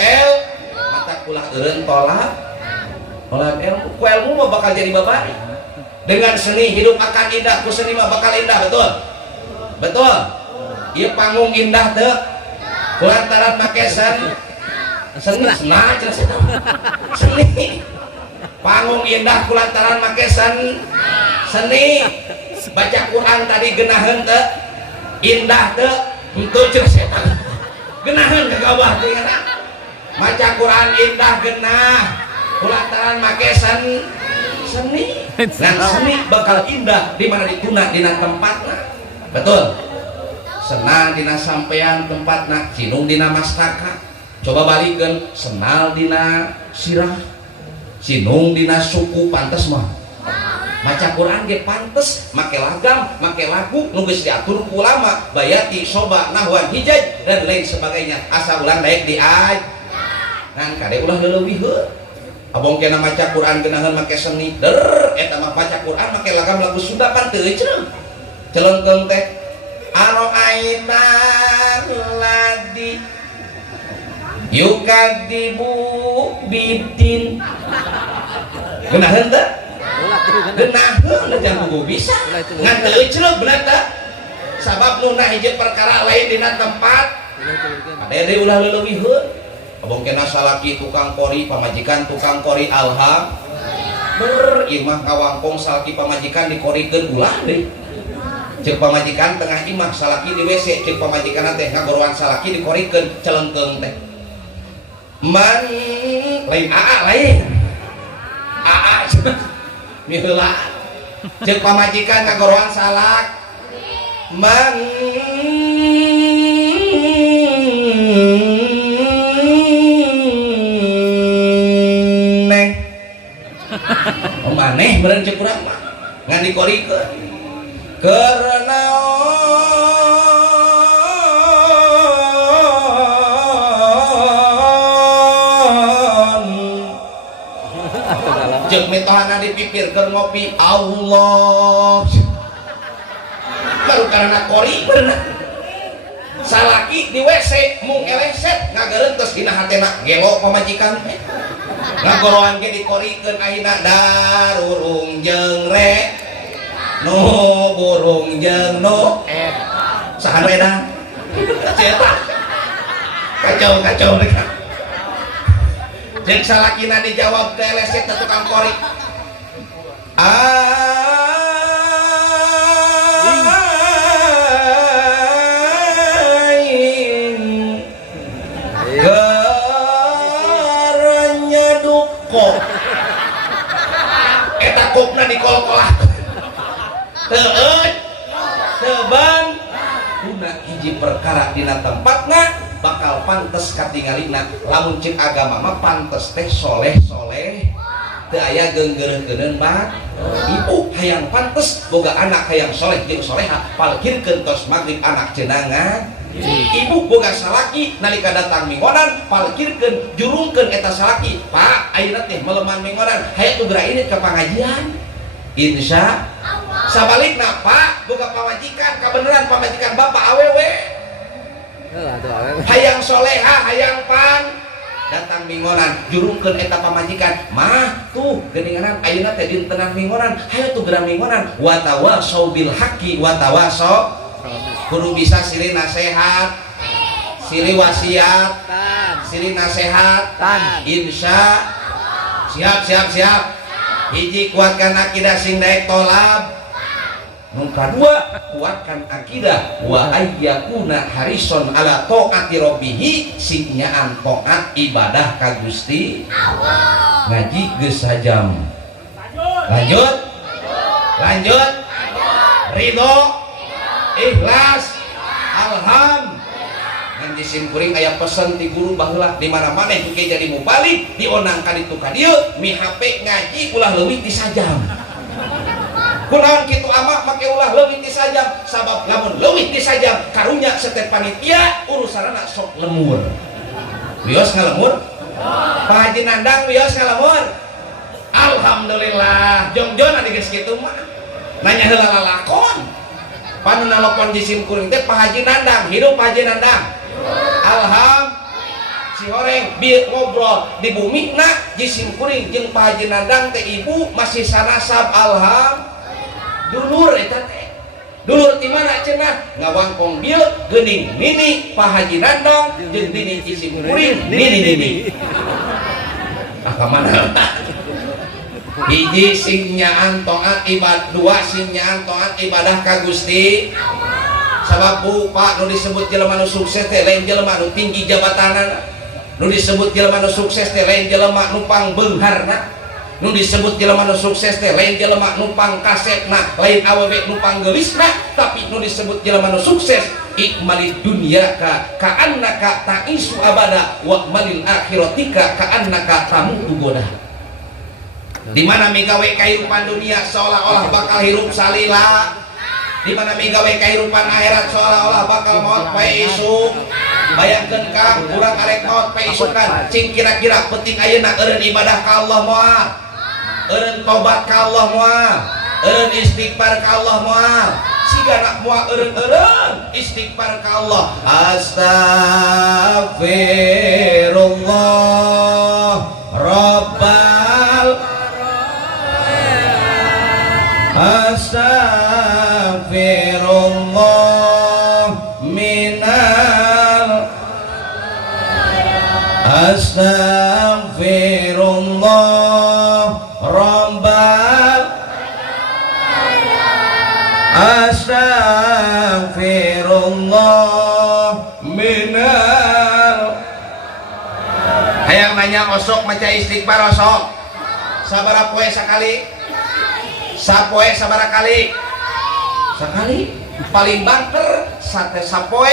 mata kulah eureun tolak ilmu ku ilmu mah bakal jadi babari dengan seni hidup akan indah ku seni mah bakal indah betul ieu panggung indah teu kulantaran make seni panggung indah kulantaran make seni baca Quran tadi geunaheun teu indah teu henteu cenah setan geunaheun ka gawah teh maca Quran indah geunah kulantaran make seni dan seni bakal indah di mana dituna dina tempatna betul senang dina sampean tempatna cinung dina mastaka coba balikeun senal dina sirah cinung dina suku pantes mah maca Quran ge pantes make lagam make lagu nu geus diatur ku ulama bayati soba nahwan hijaj dan lain sebagainya asa ulang daek diaj ngan kade ulah leuwiheuh abong kena maca Quran geunaheun make seni eta mah maca Quran make lagam lagu Sunda pan teu cenah celengkeung teh aroaita ladi yukadibu bidin geunaheun teh geunaheun jangan kudu bisa ngan teu ceuleuh bener teh sabab nu hiji perkara lain dina tempat ade ulah leuwiheuh abong kena salaki tukang kori pamajikan tukang kori alham imah kawangkong salaki pamajikan dikorikeun ulah deui cek pamajikan tengah imah salaki di WC cek pamajikan teh ngagoroan salaki dikorikeun celengkeung teh man lain lain miheula cek pamajikan ngagoroan salak man maneh beren cek urang mah ngan dikorikeun karena cek metohana dipipirkeun ngopi Allah baru karena kori bener salaki di WC mung eleset ngagereuntes dina hatena gelo pamajikan ngagoroan ge dikorikeun ayeuna darurung jeung re nu burung jeung nu saha beda cetak kacau dekat jeung salakina dijawab teh eleset teh tukang kori eta kokna dikol-kolak teueun guna hiji perkara dina tempatna bakal pantes katingalina lamun cek agama mah pantes teh soleh teu aya geunggeureun bak ibu hayang pantes boga anak hayang soleh jeung soleha palkirkeun tos magrib anak cenangan ibu boga salaki nalika datang mingonan palkirkeun jurungkeun eta salaki pak ayeuna teh meleman mingonan hayang tugra ini ka pangajian insya Allah sabalikna pak boga pamajikan kabeneran pamajikan bapak awewe hayang soleha hayang pan datang mingonan jurungkeun eta pamajikan mah tuh geuninganan ayeuna teh dintenan mingonan hayu tugra mingonan wa tawasau bil haqqi wa tawasau kudu bisa silih nasehat silih wasiat silih nasehat insya siap hiji kuatkan akidah sing daek tolab nu kadua kuatkan akidah wa ayyakuna harison ala taati rabbih sing nyaan taat ibadah ka Gusti Allah ngaji geus sajam lanjut ridho ikhlas alham ngan disimkuring aya pesen ti guru baheula di mana-mana engke jadi mubalik dionangkan itu ka dieu mi HP ngaji ulah leuwih ti sajam kunaon kitu ama make ulah leuwih ti sajam sabab lamun leuwih ti sajam karunya setiap panitia urusanna sok lemur wios ngalemur Pak Haji Nandang wios ngalemur alhamdulillah jongjon adi geus kitu mah nanya heula lalakon panu nalokon jisim kuring teh Pak Haji Nandang hidup Pak Haji Nandang alham si horeng bi ngobrol di bumi nak jisim kuring jeung Pak Haji Nandang teh ibu masih sanasab alham dulur eta teh dulur ti mana cenah ngawangkong bieu geuning nini Pak Haji Nandang jeung nini jisim kuring nini ah ka mana hiji sing nyaan taat ibadah dua sing nyaan taat ibadah ka Gusti sabab Pak nu disebut jelema nu sukses teh lain jelema nu tinggi jabatanana nu disebut jelema nu sukses teh lain jelema nu pangbeungharna nu disebut jelema nu sukses teh lain jelema nu pangkasetna lain awewe nu panggeulisna tapi nu disebut jelema nu sukses ikmalid dunya ka annaka ta'isu abada wa malil akhiratika ka annaka tamutu goda di mana migawe kehidupan dunia seolah-olah bakal hirup salila di mana migawe kehidupan akhirat seolah-olah bakal maut pae isuk bayangkeun Kang urang arek maut pae isukan cing kira-kira penting ayeuna eureun ibadah ka Allah moal eureun tobat ka Allah moal eureun istighfar ka Allah moal sigana moal eureun istighfar ka Allah astagfirullah rabbal Astaghfirullah minal Astaghfirullah Rabbal yang nanya osok maca istighfar osok sabaraha poe sakali sapoe sabaraha kali sakali paling banter sate sapoe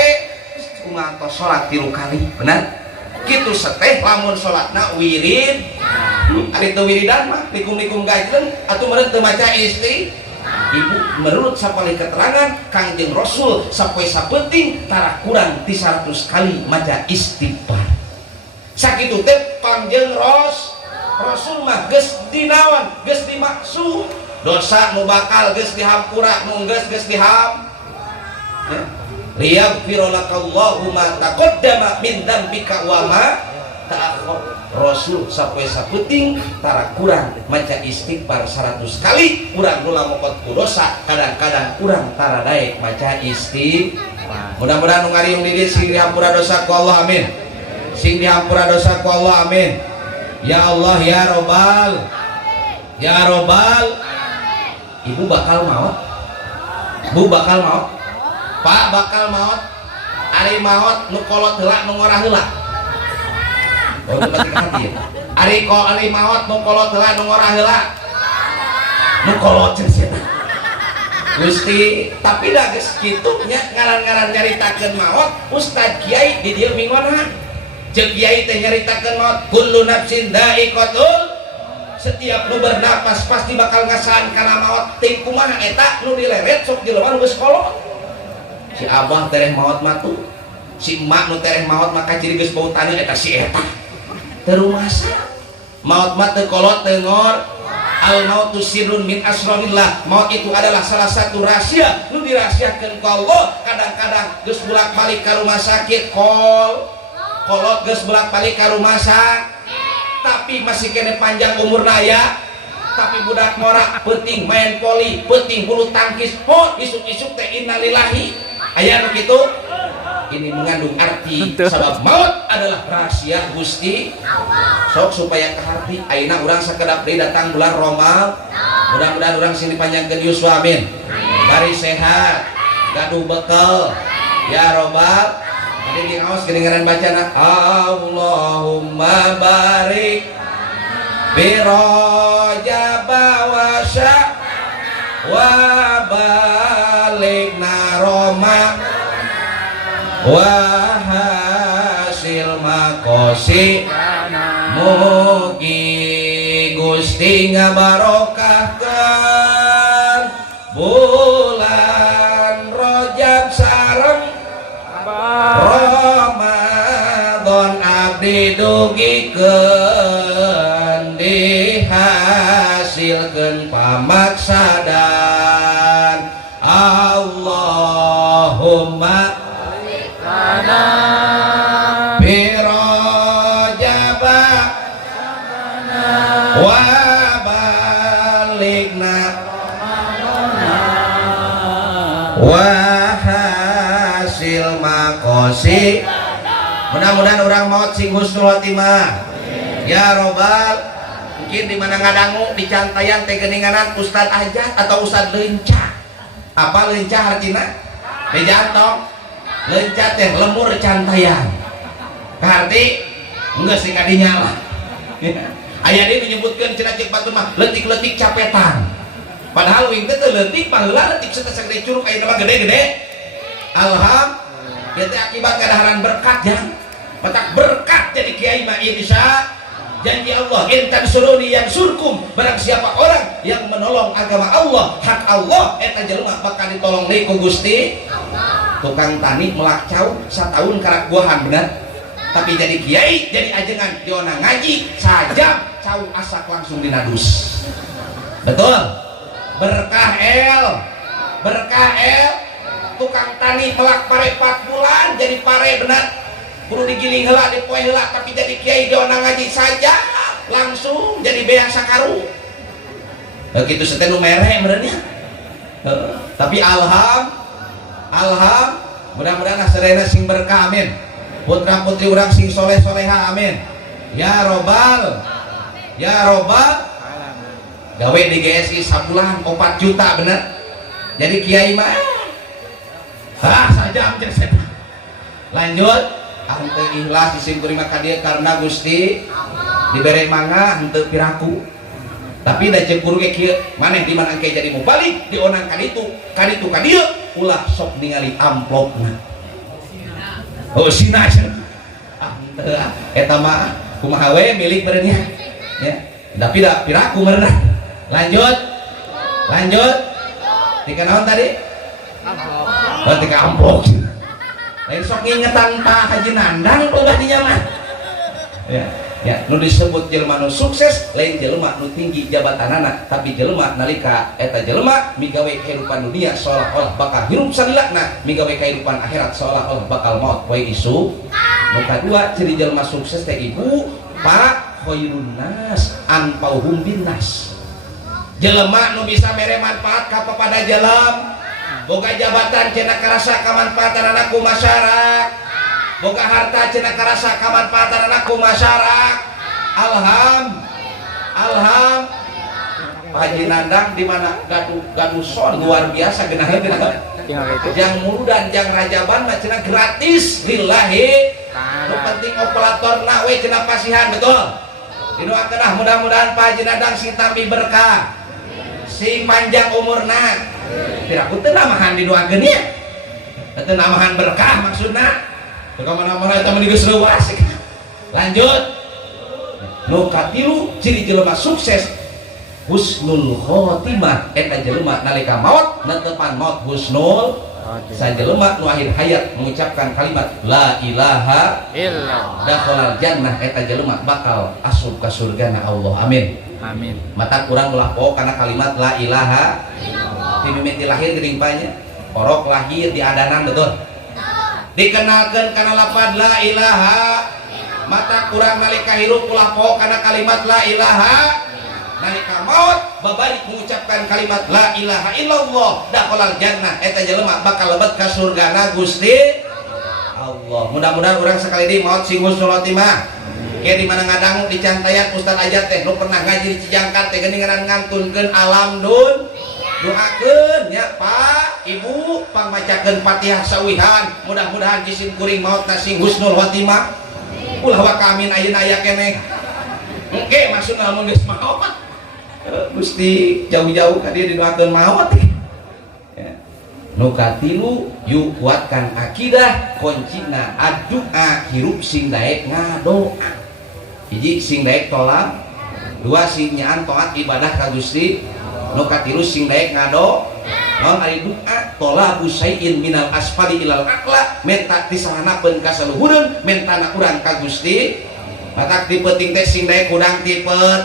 kumaha tos salat 3 kali benar kitu seteh lamun salatna wirid ari teu wiridan mah likum-likum gajleung atuh meureun teu maca ibu menurut sapali keterangan Kangjeng Rasul sapoe sapenting tara kurang ti 100 kali maca istighfar sakitu teh Kangjeng Rasul mah geus dinaon geus dimaksud dosa nu bakal geus dihampura nu geus diham liyaghfira lakallahu ma taqaddama min dzambika wa ma ta'akhkhar Rasul sapoe saputing tara kurang maca istighfar 100 kali urang nu lamokot ku dosa kadang-kadang urang tara daek maca istighfar mudah-mudahan nu ngariung di dieu sing dihampura dosa ku Allah amin sing dihampura dosa ku Allah amin ya Allah ya Robbal ya Robbal ibu bakal maot bu bakal maot pak bakal maot ari maot nu kolot heula nu ngorah heula oh itu berarti hati ya ari maot nu kolot heula nu ngorah heula nu kolot cenah sia Gusti tapi da geus kitu nya ngaran-ngaran nyaritakeun maot Ustad Kiai di dieu mingona jeung Kiai teh nyaritakeun maot kullu nafsin dha'iqatul setiap nu bernapas pasti bakal ngasaan kana maot ting kumaha eta nu dileret sok jelema nu geus kolot si abah tereh maot matu si emak nu tereh maot maka ciri geus bau tanya eta si eta terumasa maut mah teu kolot teu ngor al mautu sirrun min asrarillah maut itu adalah salah satu rahasia nu dirahasiakeun ku Allah kadang-kadang geus bolak-balik ka rumah sakit kolot geus bolak-balik ka rumah sakit tapi masih kene panjang umurna ya tapi budak ngorak penting main poli penting bulu tangkis isuk-isuk teh innalillahi aya anu kitu ini mengandung arti sabab maut adalah rahasia Gusti sok supaya keharti ayeuna urang sakedap deui datang bulan Ramadan mudah-mudahan urang sing dipanjangkeun yuswa amin bari sehat gaduh bekal ya Robbal tadi di ngaos kedengaran bacana Allahumma barik bi Rajab wa baligna Roma wa hasil makosi mugi Gusti ngabarokahkeun bulan Rajab sareng Ramadan abdi dugikeun dihasilkeun pamaksadan Allahumma birojaba wa baligna wa hasil makosi mudah-mudahan orang maut sing husnul khotimah ya Robbal mungkin dimana ngadangu di cantayan teh geuninganan Ustad Ajat atau Ustad Leunca apa Leunca artina di jantong Leunca teh lemur cantayan karti geus di kadinya lah aya dia menyebutkeun cenah cek batur mah leutik-leutik capetan padahal wing teh teu leutik paheula leutik sagede curug aya mah gede-gede alhamdulillah ieu teh akibat kadaharan berkat jang matak berkat jadi kiai mah ieu bisa janji Allah intan suruni yang surkum barang siapa orang yang menolong agama Allah hak Allah eta jelema bakal ditolong deui ku Gusti tukang tani melakcau satahun karak buahan bener tapi jadi kiai jadi ajengan diona ngaji sajam cau asak langsung dinadus betul berkah tukang tani melak pare 4 bulan jadi pare bener kudu digiling heula dipoe heula tapi jadi kiai diona ngaji saja langsung jadi beang sakaru kitu teh nu mere meureunnya tapi alhamdulillah mudah-mudahan sadayana sing berkah amin putra putri urang sing soleh soleha amin ya Robbal gawe di GSI sabulan 4 juta bener jadi kiai mah saja lanjut henteu ikhlas disimkuring ka dieu karena Gusti dibere mangga henteu piraku. Tapi da jeung guru ge kieu maneh di mana engke jadi mubalik dionang ka ditu ka dieu ulah sok ningali amplopna. Oh sina henteu eta mah kumaha we milik bereunnya ya. Tapi da piraku merenah. Lanjut tika naon tadi? Amplop. Tika amplop. Lain sok ngingetan Pak Haji Nandang boga dinya mah. Ya, nu disebut jelema nu sukses lain jelema nu tinggi jabatanana, tapi jelema nalika eta jelema migawe kehidupan dunia seolah-olah bakal hirup salilakna, migawe kehidupan akhirat seolah-olah bakal maut poe isu. Nu kadua ciri jelema sukses teh ibu Pak khairun nas anfauhum binnas. Jelema nu bisa mere manfaat ka pada jelema boga jabatan cenah karasa kamanfaatan ku masyarakat, boga harta cenah karasa kamanfaatan ku masyarakat. Alham Pak Haji Nandang di mana gaduh son luar biasa genaheun jang muludan jang rajaban mah cenah gratis lillahi. Nu penting operatorna we cenah pasihan betul. Didoakeun mudah-mudahan Pak Haji Nandang sing tampi berkah, sing panjang umurna. Piraku teu namahan didoakeun nya. Teu namahan berkah maksudna. Teu mana-mana eta mah geus leuwas. Lanjut. Nu katilu ciri jelema sukses husnul khotimah eta jelema nalika maut netepan maut husnul sajelema nu akhir hayat mengucapkan kalimat la ilaha illallah dakhalal jannah eta jelema bakal asup ka surgana Allah. Amin. Amin. Mata kurang ulah poho kana kalimat la ilaha di mimiti lahir gerimpanya orok lahir di adanan betul dikenalkan karena lapad la ilaha. Mata kurang nalika hirup ulah poho kana kalimat la ilaha, nalika maut babalik mengucapkan kalimat la ilaha illallah dakhalal jannah eta jelema bakal lebet ka surgana Gusti Allah. Mudah-mudahan urang sekali deui maut sing husnul khotimah. Ke di mana ngadangu di Cantayat Ustaz Ajat teh lu pernah ngaji di Cijangkat teh geuningan ngantunkeun alam dun doakeun ya Pak Ibu pangmacakeun Fatihah sawihan mudah-mudahan jisim kuring mautna sing husnul khotimah. Ulah wa kamin ayeuna aya keneh engke maksudna lamun geus maot Gusti jauh-jauh ka dieu didoakeun maot ya. Nu katilu yuk kuatkan akidah kuncina addu'a hirup sing daek ngadoa. Hiji sing daek tolak, dua sing nyaan taat ibadah ka Gusti. Nu katilu sing daek ngado naon ari doa tolabu syai'in minal asfali ilal aqla menta disahanapeun ka saluhureun mentana urang ka Gusti. Matak dipeting teh sing daek kurang tipet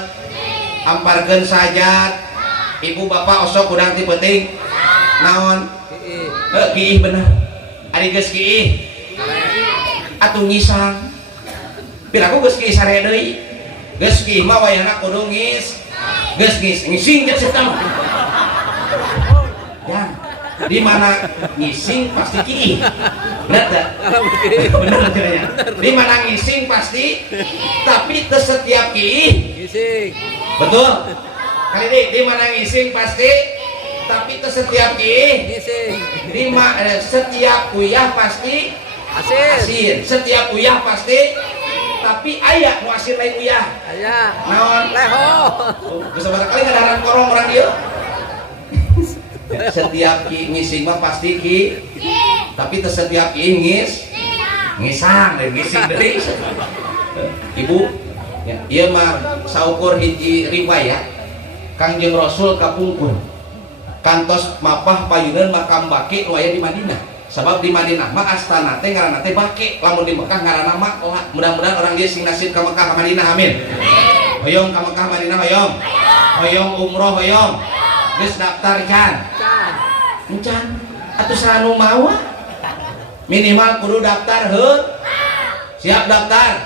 amparkeun sajat. Ibu bapak osok kurang tipeting naon kiih bener ari geus kiih atuh ngisang piraku geus kiih sare deui geus kiih mah wayahna kudu ngis geus ngising geus eta ya di mana ngising pasti kiih bener tak bener caranya di mana ngising pasti tapi teu setiap kiih Ngising. betul kali di mana ngising pasti tapi teu setiap kiih Ngising. setiap uyah pasti asin. Setiap uyah pasti tapi aya nu asin lain uyah. Aya. Naon? Leho. Geus sabaraha kali ngadaran korong urang dieu. Setiap ki ngising mah pasti ki. Tapi teu setiap ki ngisang lain ngising deui. Ibu, ya, ieu mah saukur hiji riwayat Kangjeng Rasul kapungkur. Kantos mapah payuneun makam baki nu aya di Madinah. Sabab di Madinah mah astana teh ngaranna teh baki, lamun di Mekah ngaranna Maklah. Mudah-mudahan orang dia sing nasib ka Mekah ka Madinah. Amin. Hoyong ka Mekah Madinah hoyong. Hoyong umroh hoyong. Geus daftar can. Can. Atuh saranu mawa. Minimal kudu daftar heuh. Siap daftar.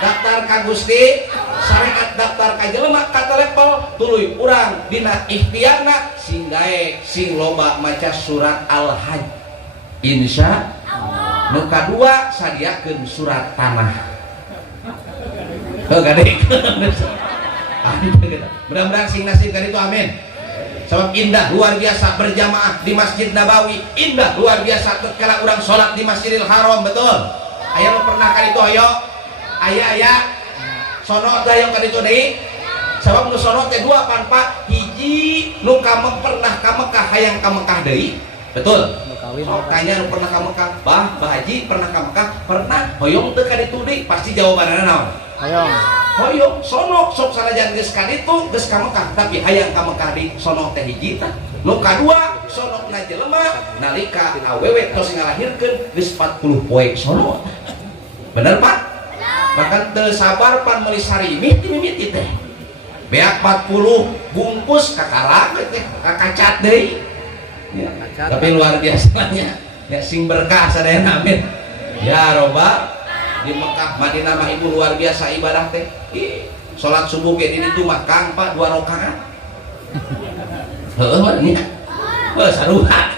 Daftar ka Gusti. Syariat daftar ka jelema ka telepon tuluy urang dina ikhtiarna sing daek sing loba maca surat Al-Hajj. Insya Allah. Nu kadua sadiakeun surat tanah. Heuh gade. Mudah-mudahan sing nasib kan itu amin. Sebab indah luar biasa berjamaah di Masjid Nabawi, indah luar biasa tatkala urang salat di Masjidil Haram betul. aya nu pernah ka ditu hoyo aya sono teh yang ka ditu deui sabab nu sono teh dua pan Pak hiji nu pernah ka Mekah hayang ka Mekah deui betul tanya nu pernah ka Mekah bah Haji pernah ka Mekah pernah hoyong teu ka ditu deui pasti jawabanna naon hoyong sono sok sanajan geus ka ditu geus ka Mekah tapi hayang ka Mekah di sono teh hiji tah nu kadua sono na jelema nalika awewe tos ngalahirkeun geus 40 poe sono bener Pak bahkan teu sabar pan meuli sarimi teh beak 40 bungkus kakalang teh kacat deui ya, tapi luar biasanya ya sing berkah sadayana amin ya roba di Mekah Madinah mah ibu luar biasa ibadah teh salat subuh ge di ditu mah Kang Pak 2 rakaat heuh nya wah saruhat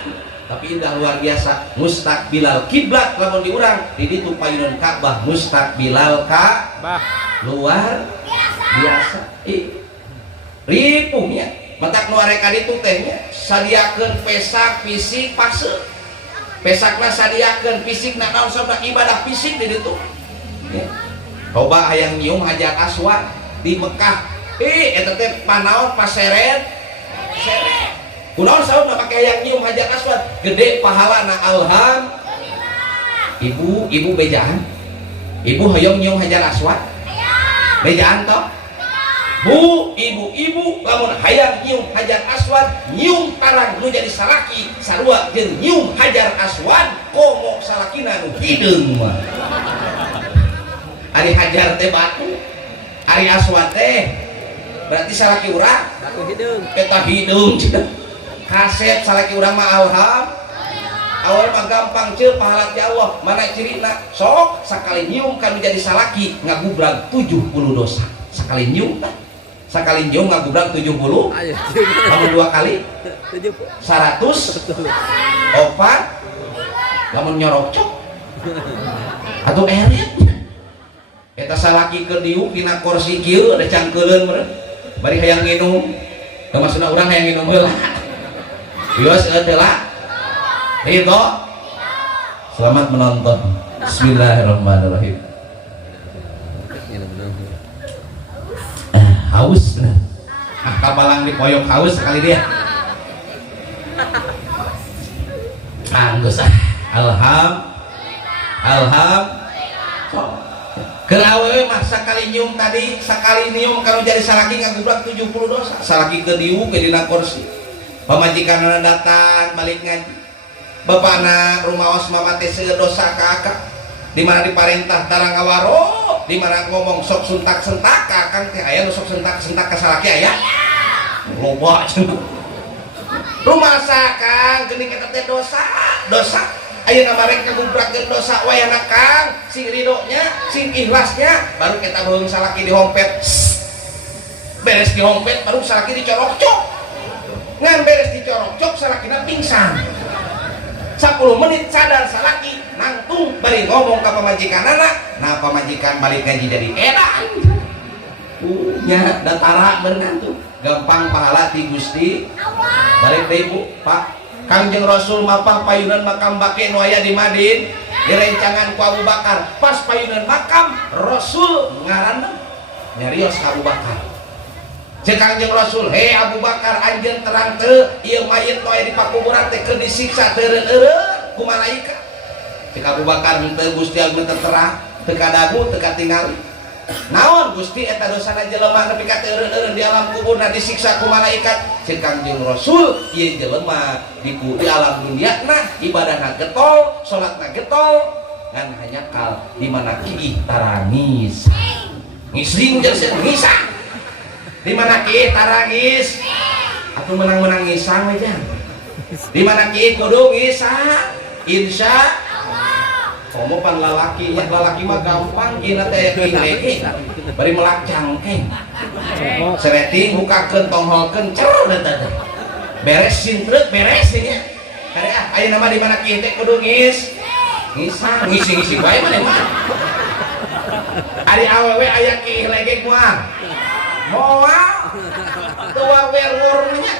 tapi indah luar biasa mustaqbilal kiblat lamun diurang di ditu payunan Ka'bah mustaqbilal Ka'bah luar biasa ripuhnya mentak nu arek ka ditu teh nya sadiakeun pesak fisik fase pesakna sadiakeun fisikna naon sabda ibadah fisik di ditu ya coba hayang nyium Hajar Aswad di Mekah eta teh panaon paseret kunaon saud make hayang nyium Hajar Aswad gede pahalana alham ibu bejaan ibu hoyong nyium Hajar Aswad bejaan toh Bu, ibu lamun hayang nyium Hajar Aswad nyium tarang nu jadi salaki sarua jeung nyium Hajar Aswad komo salakina nu hideung mah ari Hajar teh batu ari Aswad teh berarti salaki urang batu hideung eta hideung kasep salaki urang mah alham awal mah gampang ceu pahala ti Allah mana cirina sok sakali nyium kan jadi salaki ngagubrag 70 dosa sakali nyium tah sakali nyium ngagubrag 70 lamun 2 kali 100 opat lamun nyorocok atuh eret eta salaki keur diuk dina kursi kieu ada cangkeuleun meureun bari hayang nginum teu maksudna urang hayang nginum heula wios heula itu selamat menonton bismillahirrahmanirrahim haus kapalang dipoyok haus sekali dia anggus alham keur awewe mah sakali nyium tadi sakali nyium kalau jadi salaki ngagubrag 70 dosa salaki ke diuk ke dina kursi pamajikanna datang balik ngaji bapana rumaos mama teh seueur dosa ka akak di mana diparentah tarang ngawaro di mana ngomong sok sentak-sentak kakang teh aya nu sok sentak-sentak ka salaki aya loba cenah rumah sakang geuning eta teh dosa ayeuna marek kagubrakeun dosa wayana Kang sing ridonya sing ikhlasnya baru kita beung salaki dihompet beres dihompet baru salaki dicorok-cok ngan beres dicorok-cok salakina pingsan 10 menit sadar salaki nangtung bari ngomong ke pamajikanana nah pamajikan balik ngaji jadi edan nya datara berenantung gampang pahala ti Gusti balik deh Bu Pak Kangjeng Rasul mapah payunan makam bake nu aya di Madin direncangan ku Abu Bakar pas payunan makam Rasul ngaranna nyarios Abu Bakar cek Kangjeng Rasul he Abu Bakar anjeun terang teu ieu mayit nu aya di pakuburan teh keur disiksa teureun-eureun ku malaikat cek Abu Bakar henteu Gusti Allah terang teu kadagu teu katingali naon Gusti eta dosana jelema nepi ka teureun-eureun di alam kuburna disiksa ku malaikat cek Kangjeng Rasul ieu jelema di alam dunia nah ibadahna getol salatna getol ngan hanya kal di mana kiih tarangis ngising jeung ngisang di mana kieu tarangis atuh menang-menang ngisang we jang di mana kieu kudu ngisang insya Allah pan lalaki nya lalaki mah gampang kieu teh lege bari melak cangkeng sereting bukakeun tongholkeun cer teh beres sintreuk beres nya kare ayeuna mah di mana kieu teh kudu ngisang ngisi bae mah ari awewe aya kieu lege moal tua werwurnya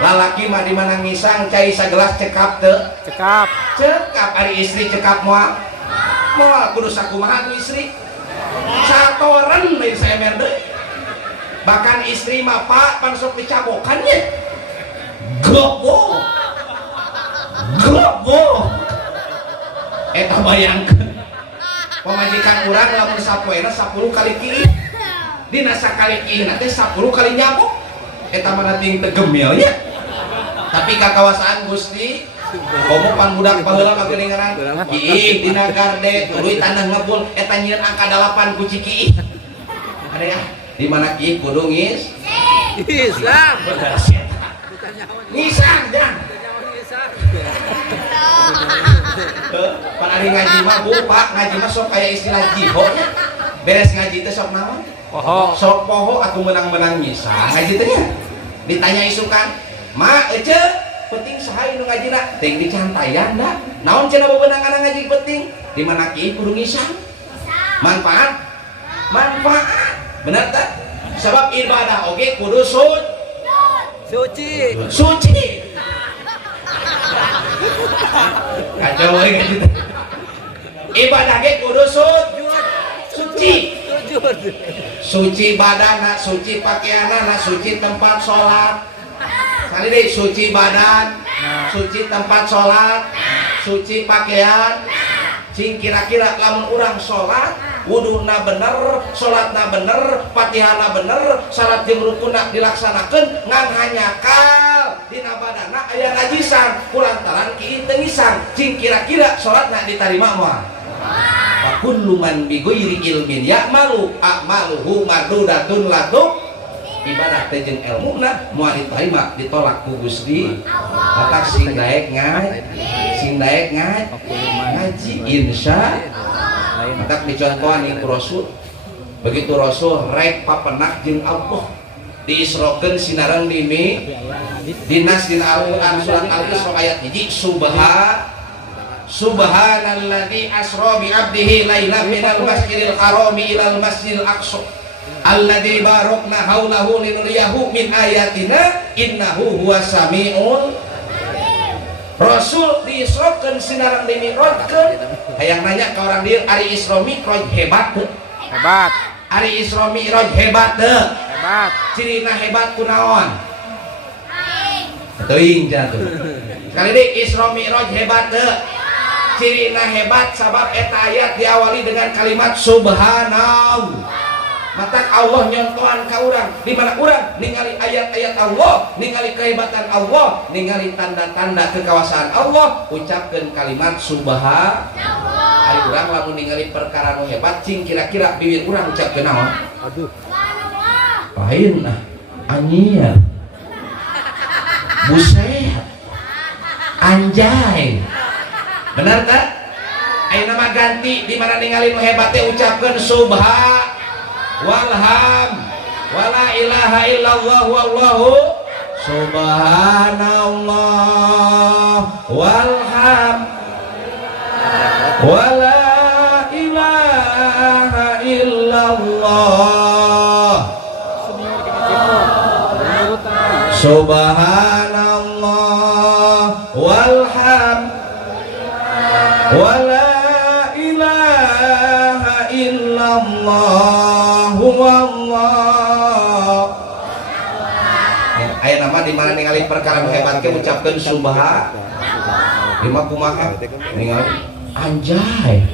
lalaki mah di mana ngisang cai sagelas cekap teu cekap ari istri cekap moal moal kudu sakumaha tuh istri satoran lain saya merde bahkan istri mah pak pan sok dicabokannya gobo eta bayangkeun pamajikan urang lamun sapoena 10 kali kieu dina sakali kieu teh 10 kali nyabok eta mah ting tegemil nya tapi kakawasaan Gusti komo pan budak baheula mah geuninganan kieu dina garde tuluy tanah ngebul eta nyieun angka 8 ku ciki ada ya di mana kieu kudu ngis Islam. ngisang jangan pan ari ngaji mah bu pak ngaji mah sok kayak istilah jiho nya beres ngaji teh sok naon Poho. sok poho aku menang-menang ngisang ngaji teh nya ditanya isukan ma ece penting saha nu ngajina teh dicantayan da naon cenah bebenang ngaji penting di mana kieu kudu ngisang manfaat bener tak sebab ibadah oge kudu Suci. kacau we gitu ibadah ge kudu suci suci badan suci pakaian suci tempat sholat kali deh suci badan suci tempat sholat suci pakaian cing kira-kira lamun urang sholat wuduna bener, sholatna bener, fatihahna bener, salat jeung rukunna dilaksanakeun ngan hanyakal dina badanna aya najisan kulantaran kieu teu ngisang cing kira-kira sholatna ditarima moal wa kullu man bi ghairi ilmin ya'malu a'maluhu mardudatun latu ibadah teh jeung elmuna moal ditarima ditolak ku Gusti matak sing daek ngaji insya maka dicontohan itu Rasul begitu Rasul rek papenak jeung Allah diisrokeun sinaran dini dinas dina Al-Qur'an surat Al-Isra ayat 1 subhanalladzi asra bi 'abdihi lailan minal masjidil harami ilal masjidil aqsa alladzi barakna haulahu linuriyahu min ayatina innahu huwas samiul Rasul diisrokeun sinaran dimi'rajkeun hayang nanya ke orang dia ari Isra Mi'raj hebat teu? Hebat. Ari Isra Mi'raj hebat teu? Hebat. Cirina hebat kunaon? Teuing jatuh. Kali deui Isra Mi'raj hebat teu? Cirina hebat sabab eta ayat diawali dengan kalimat subhanallah. Matak Allah nyontohan ka urang di mana urang ningali ayat-ayat Allah, ningali kehebatan Allah, ningali tanda-tanda kekuasaan Allah, ucapkeun kalimat subhanallah. Ari urang lamun ningali perkara nu hebat cing kira-kira bibir urang ucapkeun naon? Aduh. Lain anyir. Buset. Anjay. Benar tak? Ayeuna mah ganti di mana ningali nu hebat teh ucapkeun subhanallah. Walham wala ilaha illallah wallahu subhanallah walham wala ilaha illallah subhanallah walham wala ilaha illallah Allah. Aya nama di mana ningali perkara hebat ke ucapkeun subhanallah. Di mah kumaha? Ningali anjay.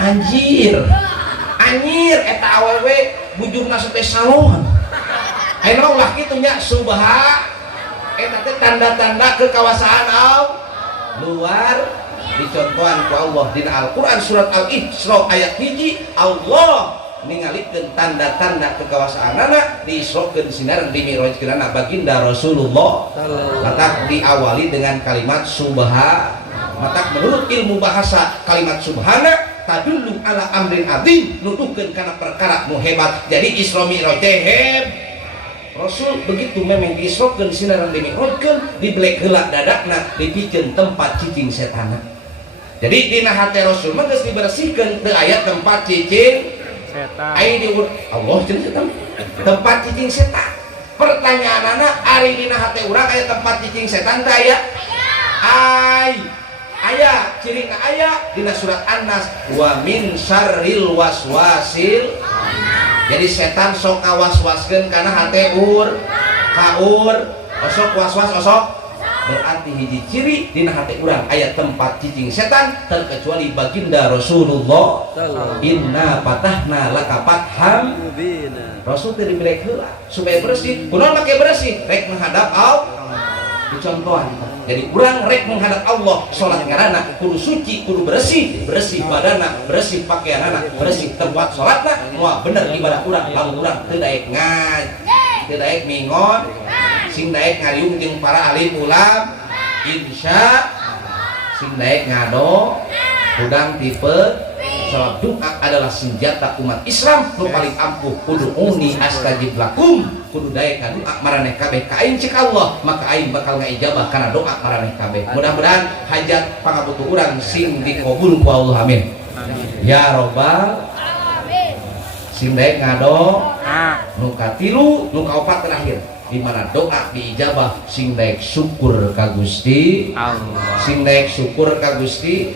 Anjir. Anyir eta awewe bujurna teh salon. Aya ulah kitu nya subhan. Eta teh tanda-tanda kekuasaan Allah luar dicontohan ku Allah dina Al-Qur'an surat Al-Isra ayat 1 Allah ningalikeun tanda-tanda kekuasaanana diisrokeun sinaran dimi'rajkeunana baginda Rasulullah matak diawali dengan kalimat subhan matak menurut ilmu bahasa kalimat subhana tadullu ala amrin azim nuduhkeun kana perkara nu hebat jadi Isra Mi'raj teh Rasul begitu memang diisrokeun sinaran dimi'rajkeun dibelek heula dadakna dipikeun tempat cicing setana jadi dina hate Rasul mah geus dibersihkeun teu aya tempat cicing setan. Ai di Allah cenah tempat cicing setan. Pertanyaanana ari dina hate urang aya tempat cicing setan teh aya? Ai. aya ciri aya dina surat An-Nas wa min syarril waswasil. Jadi setan sok kawaswaskeun kana hate kaur osok waswas osok berarti hiji ciri dina hati urang aya tempat cicing setan terkecuali baginda Rasulullah. Inna patahna laka fatham mubina. Rasul teh dibelek heula supaya bersih. Kunaon make bersih? Rek menghadap Allah. Dicontohan. Jadi urang rek menghadap Allah, salat ngaranna kudu suci, kudu bersih, bersih badanna, bersih pakaianna, bersih tempat salatna, moal bener ibadah urang. Lamun urang teu daek ngaji, teu daek mingon, sing daek ngariung jeung para alim ulam, insya sing daek ngado udang tipe. Salat doa adalah senjata umat Islam nu paling ampuh. Kudu uni astajib lakum, kudu daek ngadoa maraneh kabeh ka aing cek Allah, maka aing bakal ngaijabah kana doa maraneh kabeh. Mudah-mudahan hajat pangabutuh urang sing dikabul ku Allah, amin. Ya robbal alamin. Sing daek ngado nu katilu nu kaopat terakhir di mana doa diijabah sing daek syukur ka Gusti Allah. Sing daek syukur ka Gusti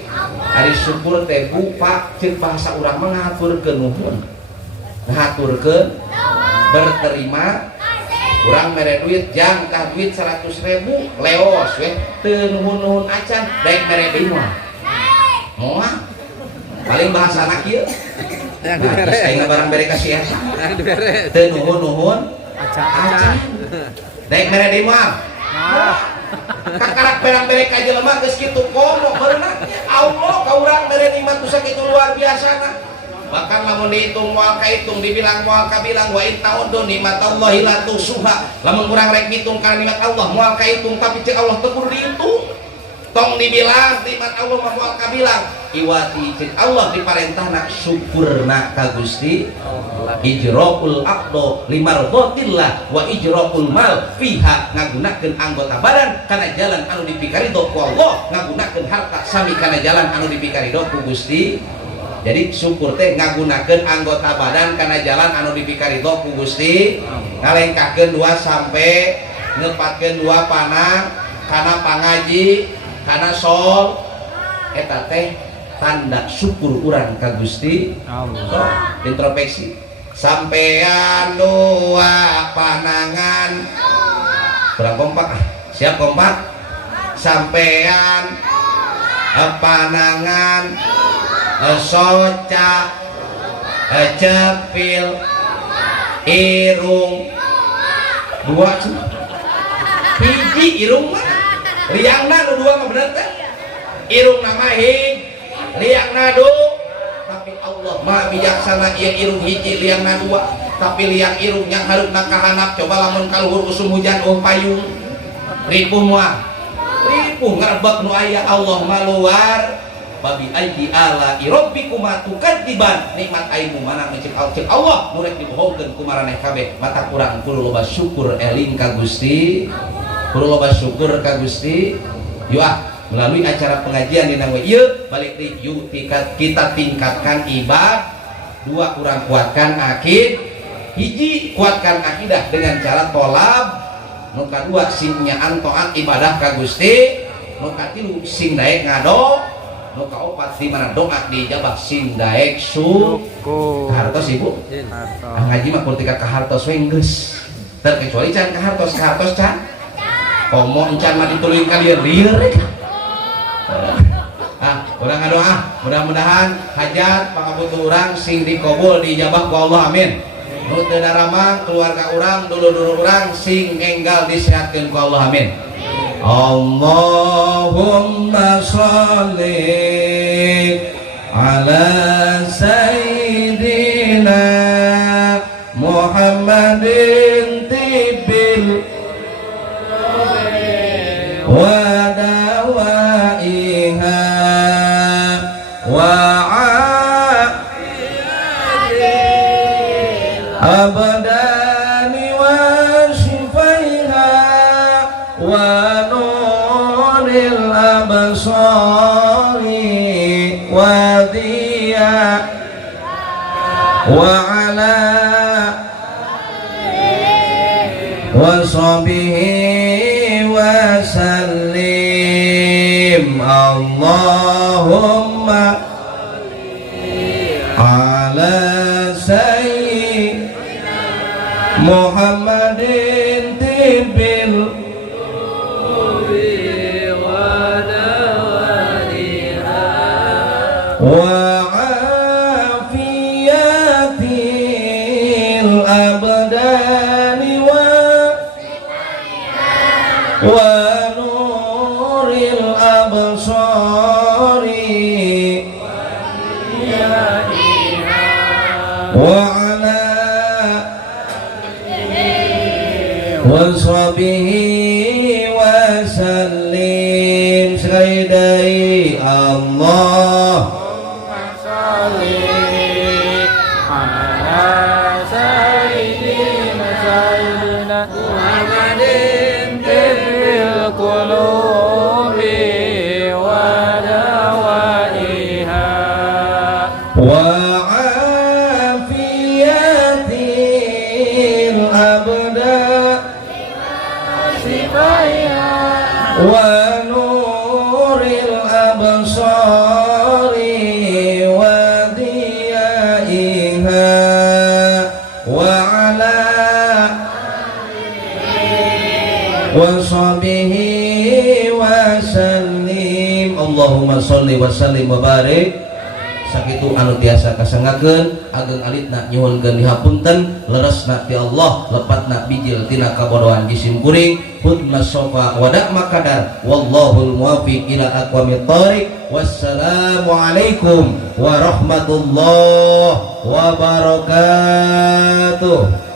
ari syukur teh bupa ceuk bahasa urang mah ngaturkeun nuhun. Ngaturkeun berterima urang mere duit jangkah duit 100.000 leos we teu nuhun-nuhun acan daek mere deui moal. Moal paling bahasana kieu. Nah, geus aing barang bere kasih eta. Teu nuhun-nuhun acan. Daek mere deui moal. Kakarak perang bere ka jelema geus kitu komo berenang Allah ka urang mere nikmat sakitu luar biasana. Bahkan lamun dihitung moal kahitung, dibilang moal kabilang, wa in ta'uddu nikmatallahi la tuhsuha. Lamun urang rek ngitung kana nikmat Allah moal kahitung tapi cek Allah teu kudu dihitung. Tong dibilang nikmat Allah mah moal kabilang. Iwati cek Allah diparentahna syukurna ka Gusti. Ijra'ul aqdo limardatillah wa ijra'ul mal fiha ngagunakeun anggota badan kana jalan anu dipikarido ku Allah, ngagunakeun harta sami kana jalan anu dipikarido ku Gusti. Jadi syukur teh ngagunakeun anggota badan kana jalan anu dipikarido ku Gusti, ngalengkahkeun 2 sampai nepatkeun 2 panah kana pangaji kana sol eta teh tanda syukur urang ka Gusti Allah. So, introspeksi sampean 2 panangan kurang kompak siap kompak sampean panangan soca cepil irung 2 hiji irung mah liangna nu 2 mah bener teh irung nama hiji liangna 2 tapi Allah maha bijaksana ieu irung hiji liangna 2 tapi liang irung yang hareupna kahanap coba lamun kaluhur usum hujan payung ripuh moal ripuh ngarebek nu aya Allah maluar babi aidi ala rabbikuma tukadziban nikmat aing mana cek Allah nu rek dibohongkeun ku maraneh kabeh mata kurang kudu loba syukur eling ka Gusti kudu loba syukur ka Gusti. Yuk melalui acara pengajian di nangwe ieu balik di yuk kita tingkatkan ibadah. 2 kurang kuatkan akid, hiji kuatkan akidah dengan cara tolab, nu kadua sing nyaan taat ibadah ka Gusti, nu katilu sing daek ngado, nu kaopat di mana doa dijabah sing daek syukur. Kahartos ibu ngaji mah politika kahartos we geus terkecuali can kahartos can komo encan mah dituluin ka dieu rek. Urang ngadoa mudah-mudahan hajat pangabutuh urang sing dikabul dijabah ku Allah, amin. Nu teu daramang keluarga urang dulu-dulu urang sing enggal disehatkeun ku Allah, amin. Allahumma sholli ala sayyidina Muhammadin tibil wa dawaiha wa abdani wa shifaiha wa nuril absari wa diya wa ala wa sahbihi wa sallim. Allahumma ala sayyidina Muhammadin tibil wa afiyatil abdani wa nuril absari wa ala wa sahbihi wa sallim sekali Allah wa nuril absari wa diyaiha wa ala wa sahbihi wa sallim Allahumma sholli wa sallim wa barik sakitu anu tiasa kasangakeun ageng alitna nyuhunkeun dihapunten leresna ti Allah lepatna bijil tina kabodohan jisim kuring hudna sofa wadak makadar wallahul muwaffiq ila aqwamit thoriq wassalamu alaikum warahmatullahi wabarakatuh.